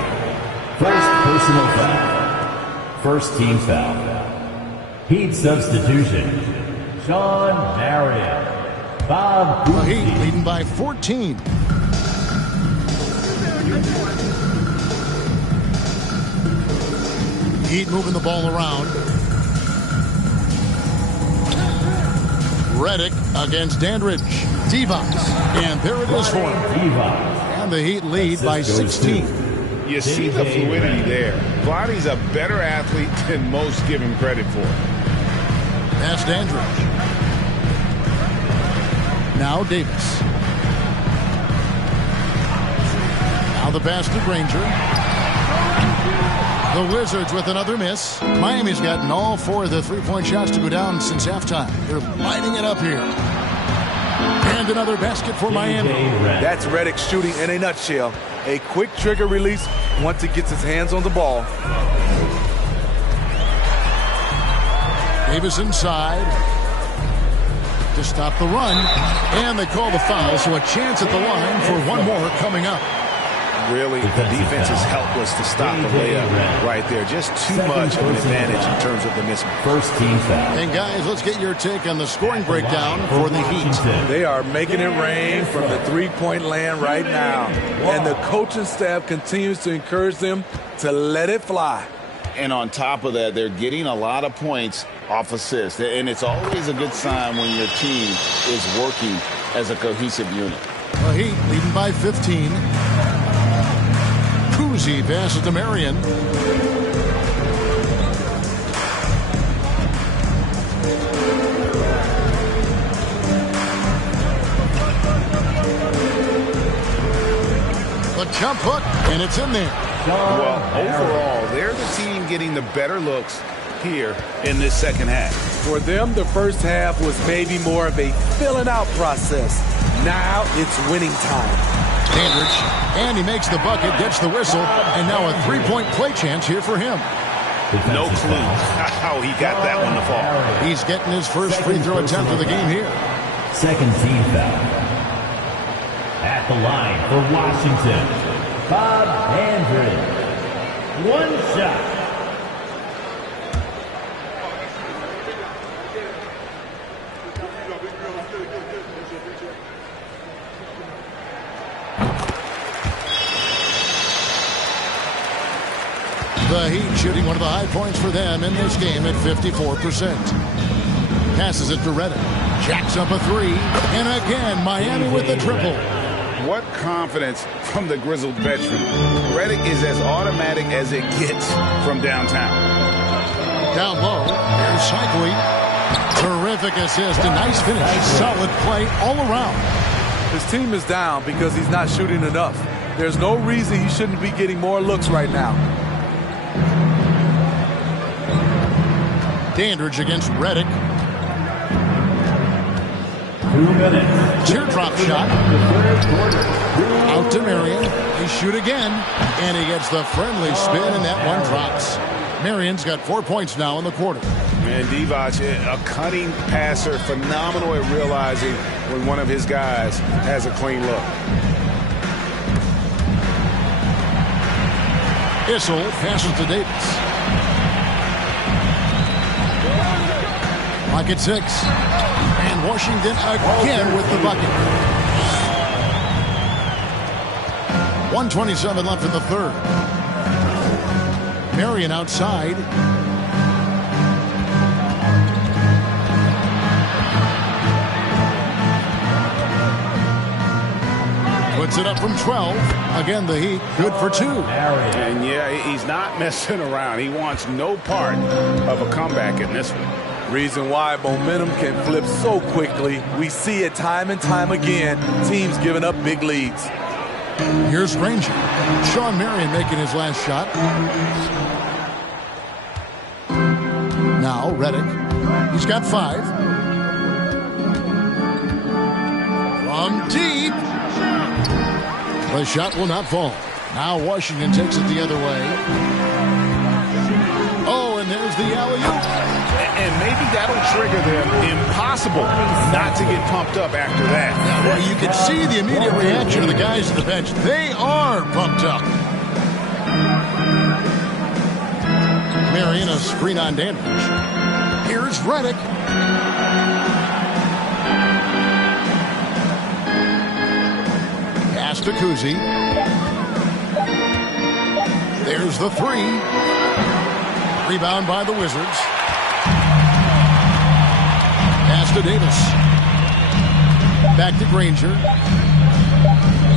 First personal foul. First team foul. Heat substitution. Sean Marion. Bob The Heat leading by 14. Heat moving the ball around. Redick against Dandridge. Divac. And there it is for him. And the Heat lead by 16. You see the fluidity there. Vonnie's a better athlete than most give him credit for. Pass Dandridge. Now Davis. Now the pass to Granger. The Wizards with another miss. Miami's gotten all 4 of the three-point shots to go down since halftime. They're lighting it up here. And another basket for Miami. That's Redick shooting in a nutshell. A quick trigger release once he gets his hands on the ball. Davis inside to stop the run. And they call the foul, so a chance at the line for one more coming up. Really, the defense is helpless to stop the layup right there. Just too much of an advantage in terms of the mismatch. First team foul. And guys, let's get your take on the scoring breakdown for the Heat. They are making it rain from the three-point land right now. And the coaching staff continues to encourage them to let it fly. And on top of that, they're getting a lot of points off assists. And it's always a good sign when your team is working as a cohesive unit. The Heat leading by 15. Kuzi passes to Marion. The jump hook, and it's in there. Well, overall, they're the team getting the better looks here in this second half. For them, the first half was maybe more of a filling out process. Now it's winning time. Dandridge, and he makes the bucket, gets the whistle, and now a three-point play chance here for him. No clue how he got that one to fall. He's getting his first free throw attempt of the game here. Second team foul. At the line for Washington, Bob Andrews. One shot. The Heat shooting one of the high points for them in this game at 54%. Passes it to Redick. Jacks up a three. And again, Miami with the triple. What confidence from the grizzled veteran. Redick is as automatic as it gets from downtown. Down low, here's Cycli. Terrific assist and nice finish. Solid play all around. His team is down because he's not shooting enough. There's no reason he shouldn't be getting more looks right now. Dandridge against Redick. 2 minutes. Teardrop shot. Out to Marion. They shoot again. And he gets the friendly spin, and that one drops. Marion's got 4 points now in the quarter. And Divac, a cunning passer, phenomenal at realizing when one of his guys has a clean look. Issel passes to Davis. Lock at 6. And Washington again with the bucket. 1:27 left in the third. Marion outside. Puts it up from 12. Again, the Heat good for 2. And yeah, he's not messing around. He wants no part of a comeback in this one. Reason why momentum can flip so quickly. We see it time and time again. Teams giving up big leads. Here's Granger. Sean Marion making his last shot. Now Reddick. He's got 5. From deep. The shot will not fall. Now Washington takes it the other way. Oh, and there's the alley-oop. And maybe that'll trigger them. Impossible not to get pumped up after that. Well, you can see the immediate reaction of the guys on the bench. They are pumped up. Marion, a screen on Dandridge. Here's Reddick. Pass to Kuzi. There's the 3. Rebound by the Wizards. Pass to Davis. Back to Granger.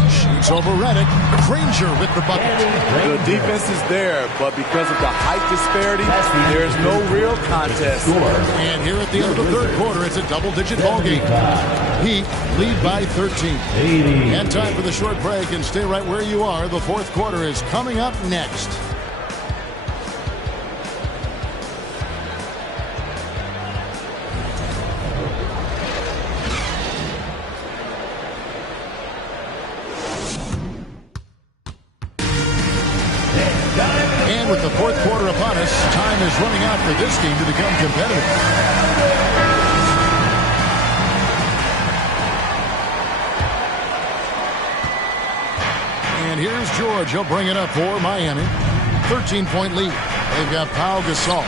Shoots over Reddick. Granger with the bucket. The defense is there, but because of the height disparity, there's no real contest. And here at the end of the third quarter, it's a double-digit ball game. Heat lead by 13. And time for the short break, and stay right where you are. The fourth quarter is coming up next. And with the fourth quarter upon us, time is running out for this game to become competitive. And here's George. He'll bring it up for Miami. 13-point lead. They've got Pau Gasol.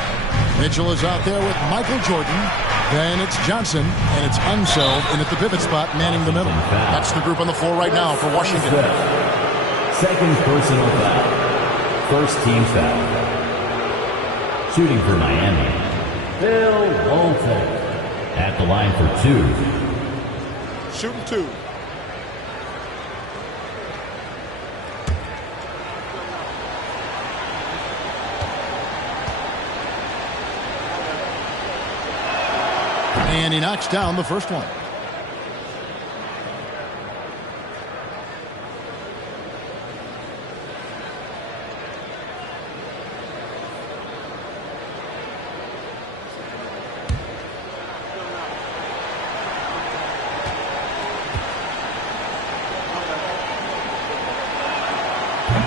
Mitchell is out there with Michael Jordan. Then it's Johnson, and it's Unseld in at the pivot spot, manning the middle. That's the group on the floor right now for Washington. Second personal foul. First team foul. Shooting for Miami, Bill Walton. At the line for 2. Shooting 2. And he knocks down the first one.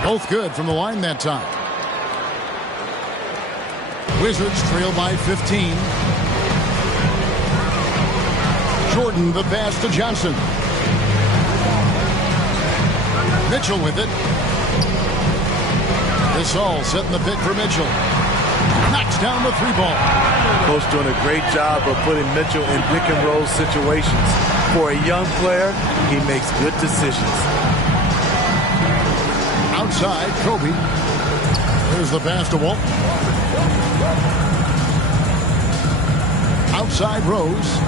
Both good from the line that time. Wizards trail by 15. Jordan the pass to Johnson. Mitchell with it. Gasol setting the pick for Mitchell. Knocks down the 3-ball. Coach doing a great job of putting Mitchell in pick and roll situations. For a young player, he makes good decisions. Outside, Kobe. Here's the pass to Walton. Outside, Rose.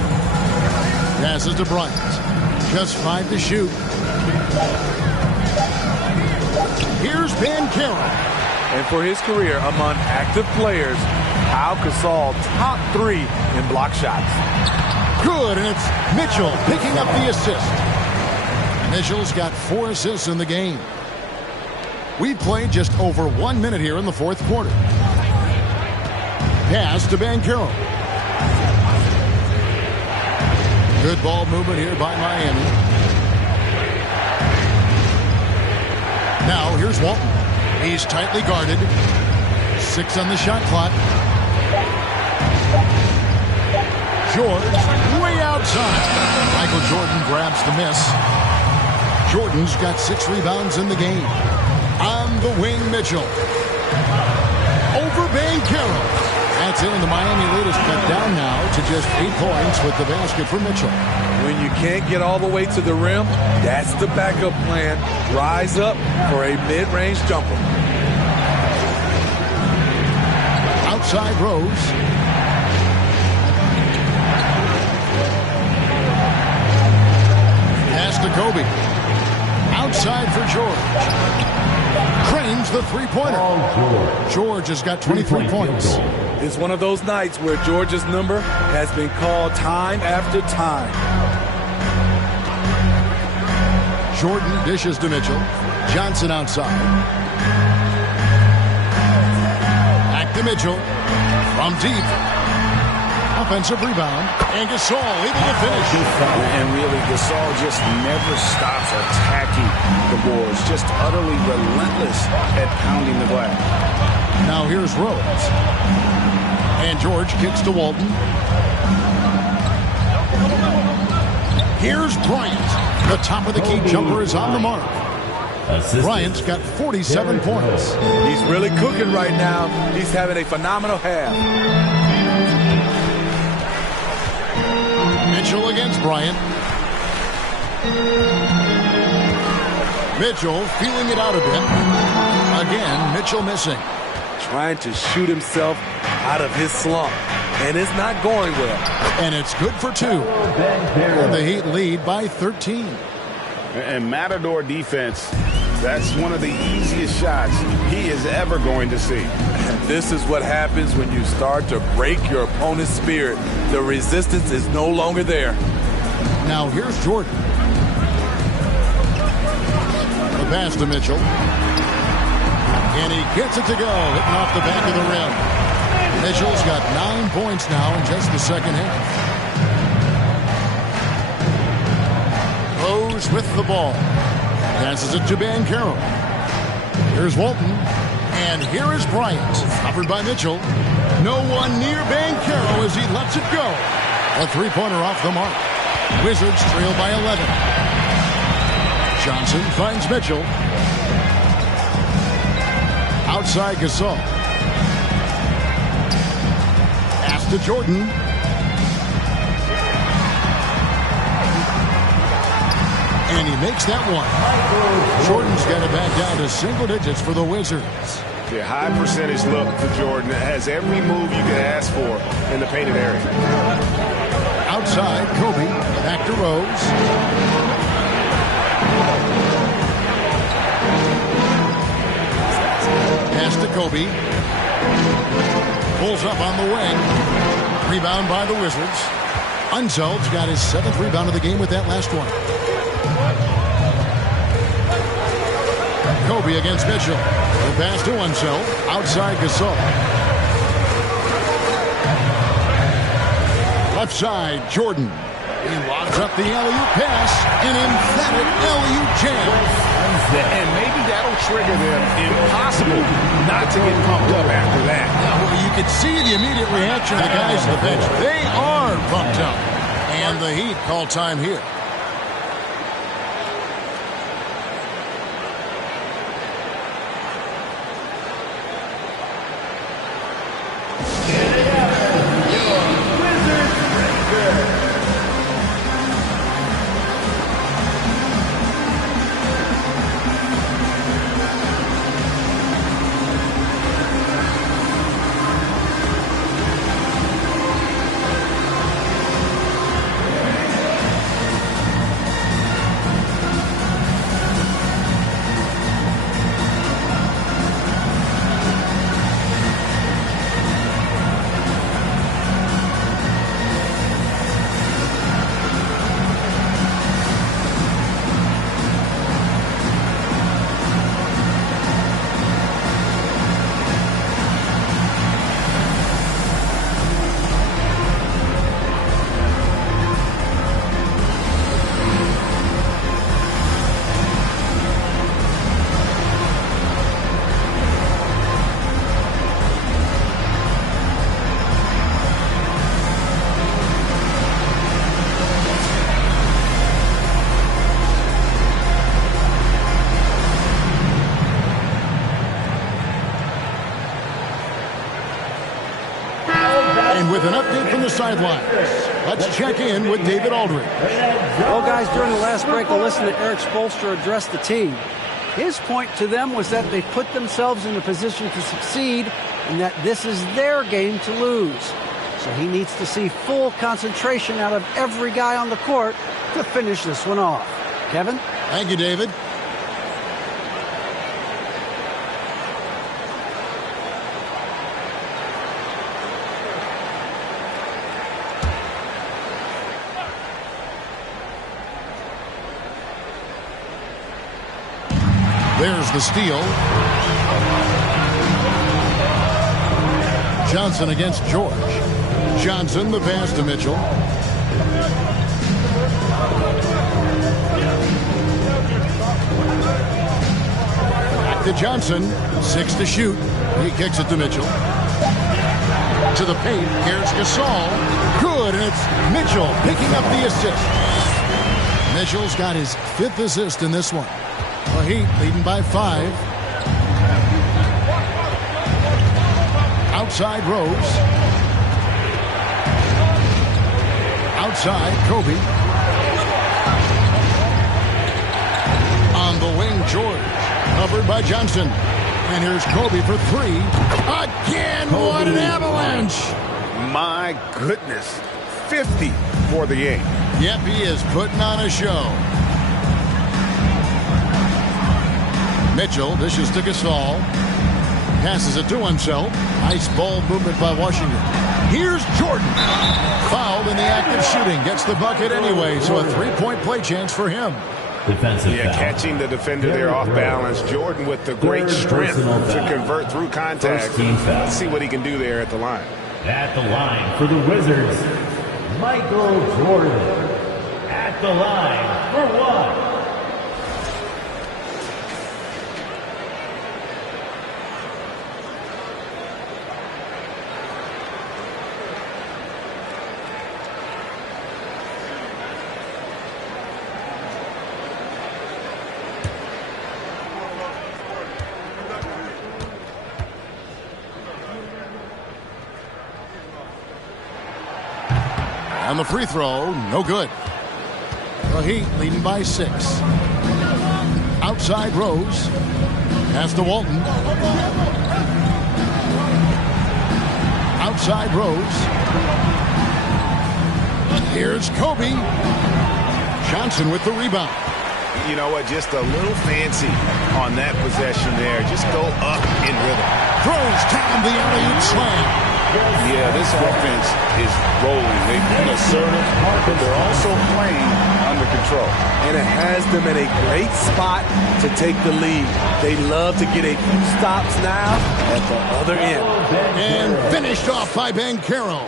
Passes to Bryant. Just 5 to shoot. Here's Banchero. And for his career among active players, Pau Gasol top 3 in block shots. Good, and it's Mitchell picking up the assist. Mitchell's got 4 assists in the game. We played just over 1 minute here in the fourth quarter. Pass to Banchero. Good ball movement here by Miami. Now here's Walton. He's tightly guarded. 6 on the shot clock. George way outside. Michael Jordan grabs the miss. Jordan's got 6 rebounds in the game. On the wing, Mitchell. Over Banchero. That's it, and the Miami lead is cut down now to just 8 points with the basket for Mitchell. When you can't get all the way to the rim, that's the backup plan. Rise up for a mid-range jumper. Outside Rose. Pass to Kobe. Outside for George. Cranes the three-pointer. George has got 23 points. It's one of those nights where George's number has been called time after time. Jordan dishes to Mitchell. Johnson outside. Back to Mitchell. From deep. Offensive rebound. And Gasol able to finish. And really, Gasol just never stops attacking the boards. Just utterly relentless at pounding the glass. Now here's Rose. And George kicks to Walton. Here's Bryant. The top of the key jumper is on the mark. Bryant's got 47 points. He's really cooking right now. He's having a phenomenal half. Mitchell against Bryant. Mitchell feeling it out a bit. Again, Mitchell missing. Trying to shoot himself out of his slump. And it's not going well. And it's good for two. And the Heat lead by 13. And Matador defense, that's one of the easiest shots he is ever going to see. And this is what happens when you start to break your opponent's spirit. The resistance is no longer there. Now here's Jordan. The pass to Mitchell. And he gets it to go, hitting off the back of the rim. Mitchell's got 9 points now in just the second half. Rose with the ball. Passes it to Banchero. Here's Walton. And here is Bryant. Covered by Mitchell. No one near Banchero as he lets it go. A three-pointer off the mark. Wizards trail by 11. Johnson finds Mitchell. Outside Gasol. Pass to Jordan. And he makes that one. Jordan's got it back down to single digits for the Wizards. Yeah, high percentage look for Jordan. It has every move you could ask for in the painted area. Outside, Kobe. Back to Rose. Pass to Kobe. Pulls up on the wing. Rebound by the Wizards. Unseld's got his 7th rebound of the game with that last one. Kobe against Mitchell. The pass to Unseld. Outside Gasol. Left side, Jordan. He lobs up the alley-oop pass. An emphatic alley-oop jam. And maybe that'll trigger them. Impossible not to get pumped up after that. Well, you could see the immediate reaction of the guys on the bench. They are pumped up. And the Heat call time here. With an update from the sidelines, let's check in with David Aldridge. Well, guys, during the last break, I listened to Eric Spoelstra address the team. His point to them was that they put themselves in a position to succeed and that this is their game to lose. So he needs to see full concentration out of every guy on the court to finish this one off. Kevin? Thank you, David. There's the steal. Johnson against George. Johnson, the pass to Mitchell. Back to Johnson. 6 to shoot. He kicks it to Mitchell. To the paint. Here's Gasol. Good, and it's Mitchell picking up the assist. Mitchell's got his 5th assist in this one. The Heat leading by 5. Outside Rose. Outside Kobe. On the wing, George. Covered by Johnson. And here's Kobe for 3. Again, what an avalanche! My goodness. 50 for the game. Yep, he is putting on a show. Mitchell dishes to Gasol. Passes it to himself. Nice ball movement by Washington. Here's Jordan. Fouled in the act of shooting. Gets the bucket anyway, so a 3-point play chance for him. Defensive foul. Catching the defender there off balance. Jordan with the great strength to convert through contact. Let's see what he can do there at the line. At the line for the Wizards, Michael Jordan. At the line for 1. On the free throw, no good. The Heat leading by 6. Outside Rose. Pass to Walton. Outside Rose. Here's Kobe. Johnson with the rebound. You know what? Just a little fancy on that possession there. Just go up in rhythm. Throws down the alley-oop slam. Yeah, this offense is rolling. They've been assertive, but they're also playing under control. And it has them in a great spot to take the lead. They love to get a few stops now at the other end. And finished off by Banchero.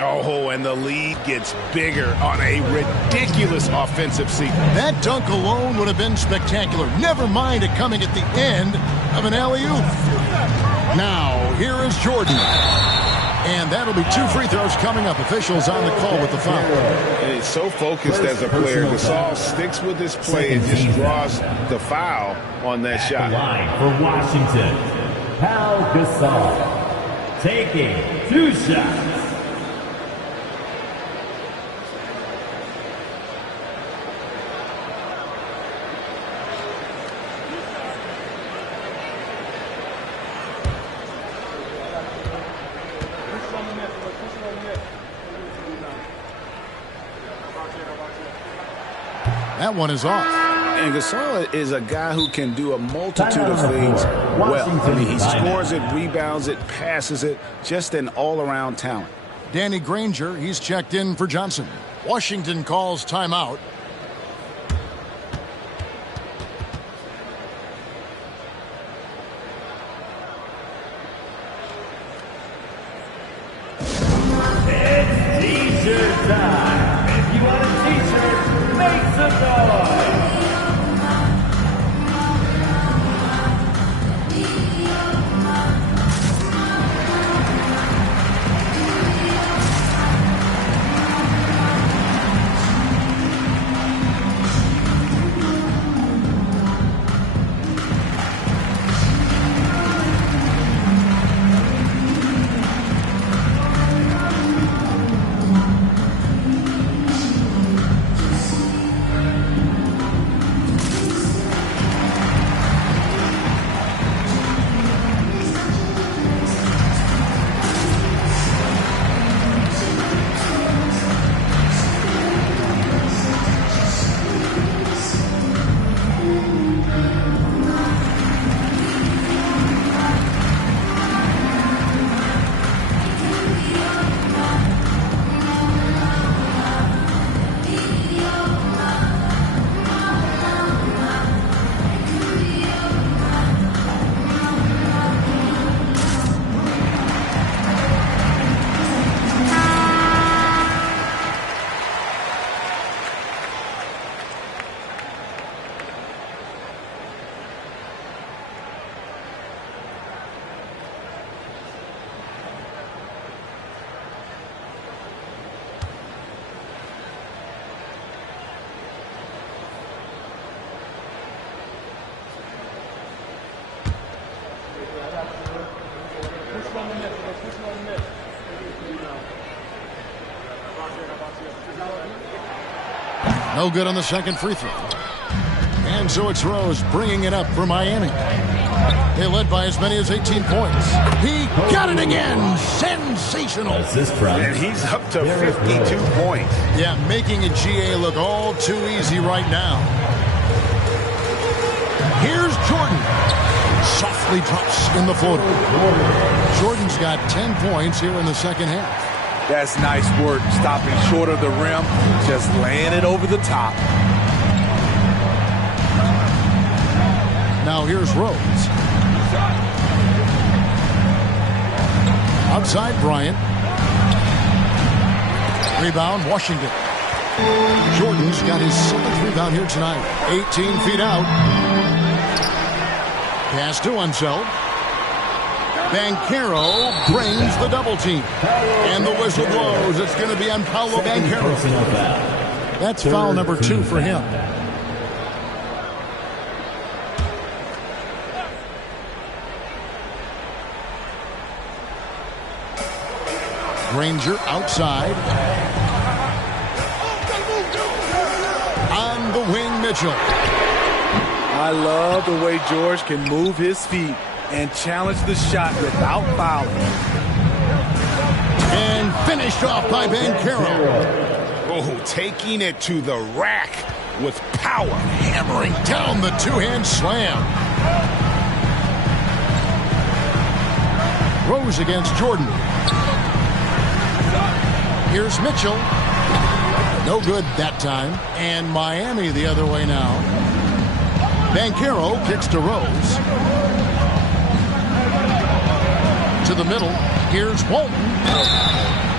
Oh, and the lead gets bigger on a ridiculous offensive sequence. That dunk alone would have been spectacular. Never mind it coming at the end of an alley-oop. Now, here is Jordan. And that'll be 2 free throws coming up. Officials on the call with the foul. And he's so focused as a player. Gasol sticks with his play and just draws the foul on that shot. Line for Washington, Pau Gasol taking 2 shots. That one is off. And Gasol is a guy who can do a multitude of things well. I mean, he scores it, rebounds it, passes it, just an all-around talent. Danny Granger, he's checked in for Johnson. Washington calls timeout. It's t-shirt time. If you want a t-shirt, make some noise. No good on the second free throw. And so it's Rose bringing it up for Miami. They led by as many as 18 points. He got it again. Sensational. And he's up to 52 points. Yeah, making a GA look all too easy right now. Here's Jordan. Softly drops in the floater. Jordan's got 10 points here in the second half. That's nice work, stopping short of the rim, just laying it over the top. Now here's Rhodes. Outside Bryant. Rebound, Washington. Jordan's got his 7th rebound here tonight. 18 feet out. Pass to Unseld. Banchero drains the double team. And the whistle blows. It's going to be on Paolo Banchero. That's foul number 2 for him. Granger outside. On the wing, Mitchell. I love the way George can move his feet and challenge the shot without fouling. And finished off by Banchero. Oh, taking it to the rack with power. Hammering down the two-hand slam. Rose against Jordan. Here's Mitchell. No good that time. And Miami the other way now. Banchero kicks to Rose. To the middle. Here's Walton.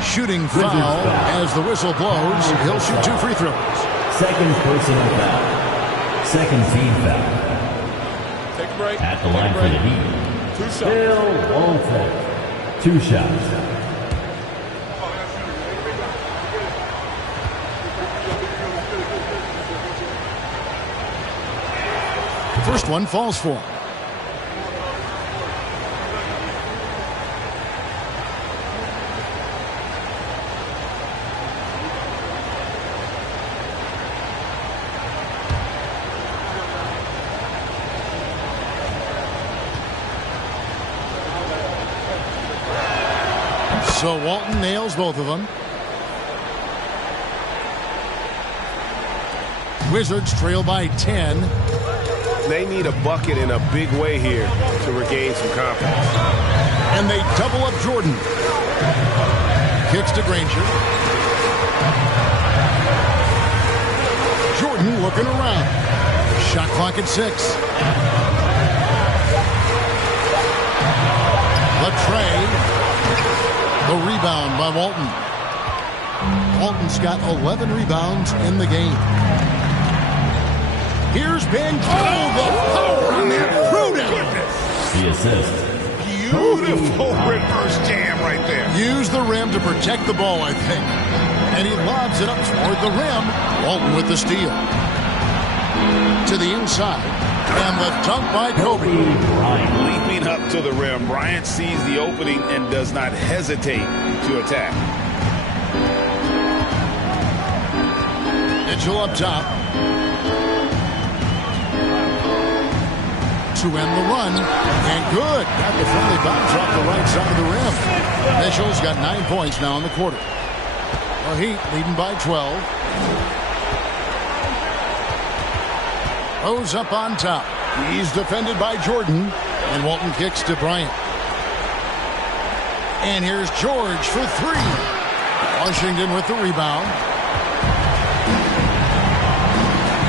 Shooting foul as the whistle blows. He'll shoot 2 free throws. Second personal foul. Second team foul. Take a break. At the line for the Heat. 2 shots. Bill Walton. 2 shots. First one falls for him. So Walton nails both of them. Wizards trail by 10. They need a bucket in a big way here to regain some confidence. And they double up Jordan. Kicks to Granger. Jordan looking around. Shot clock at 6. Latrey. The rebound by Walton. Walton's got 11 rebounds in the game. Here's Ben. Oh, the power on that throwdown. The assist. Beautiful reverse jam right there. Use the rim to protect the ball, I think. And he lobs it up toward the rim. Walton with the steal. To the inside. And the dunk by Kobe. Leaping up to the rim, Bryant sees the opening and does not hesitate to attack. Mitchell up top. To end the run. And good. Got the friendly bounce off the right side of the rim. Mitchell's got 9 points now in the quarter. The Heat leading by 12. Rose up on top. He's defended by Jordan. And Walton kicks to Bryant. And here's George for 3. Washington with the rebound.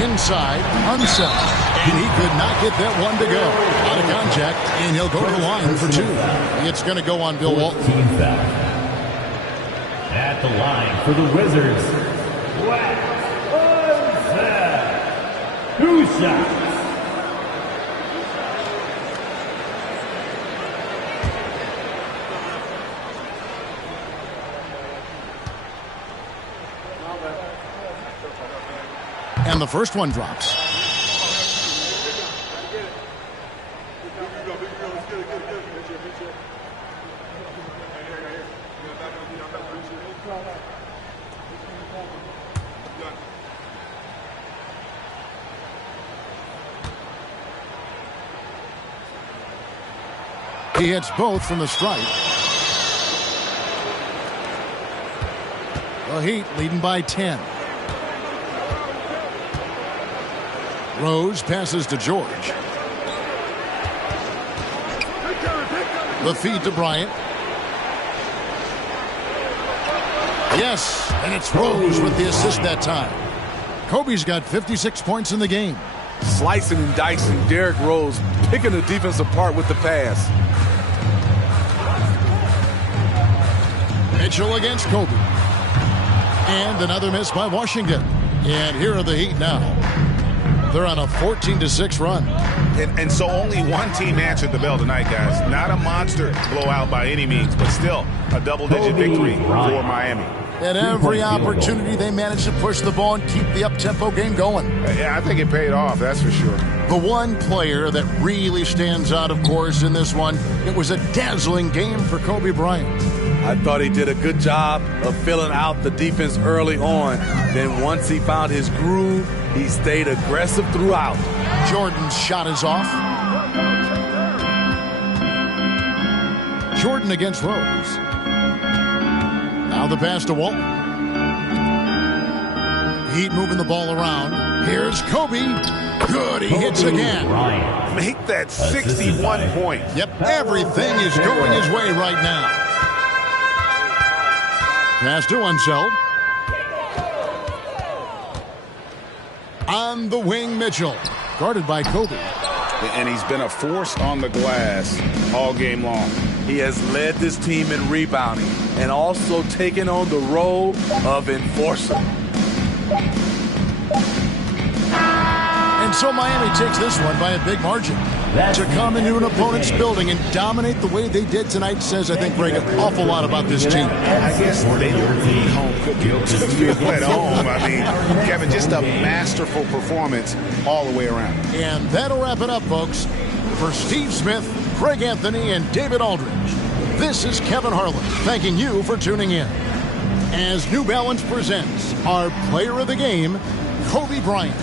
Inside, Unseld. And he could not get that one to go. Out of contact, and he'll go to the line for 2. It's going to go on Bill Walton. Team foul. At the line for the Wizards. Unseld. 2 shots. And the first one drops. He hits both from the stripe. The Heat leading by 10. Rose passes to George. The feed to Bryant. Yes, and it's Rose with the assist that time. Kobe's got 56 points in the game. Slicing and dicing Derrick Rose, picking the defense apart with the pass. Mitchell against Kobe. And another miss by Washington. And here are the Heat now. They're on a 14-6 run. And so only one team answered the bell tonight, guys. Not a monster blowout by any means, but still a double-digit victory for Miami. At every opportunity, they managed to push the ball and keep the up-tempo game going. Yeah, I think it paid off, that's for sure. The one player that really stands out, of course, in this one, it was a dazzling game for Kobe Bryant. I thought he did a good job of filling out the defense early on. Then once he found his groove, he stayed aggressive throughout. Jordan's shot is off. Jordan against Rose. Now the pass to Walton. Heat moving the ball around. Here's Kobe. Good, he hits again. Make that 61 points. Yep, everything is going his way right now. Pass to Unseld. On the wing, Mitchell. Guarded by Kobe. And he's been a force on the glass all game long. He has led this team in rebounding and also taken on the role of enforcer. And so Miami takes this one by a big margin. To come into an opponent's building and dominate the way they did tonight says, I think, Greg, an awful lot about this team. I guess they don't need home cooking to feel at home. I mean, Kevin, just a masterful performance all the way around. And that'll wrap it up, folks. For Steve Smith, Craig Anthony, and David Aldridge, this is Kevin Harlan thanking you for tuning in. As New Balance presents our player of the game, Kobe Bryant.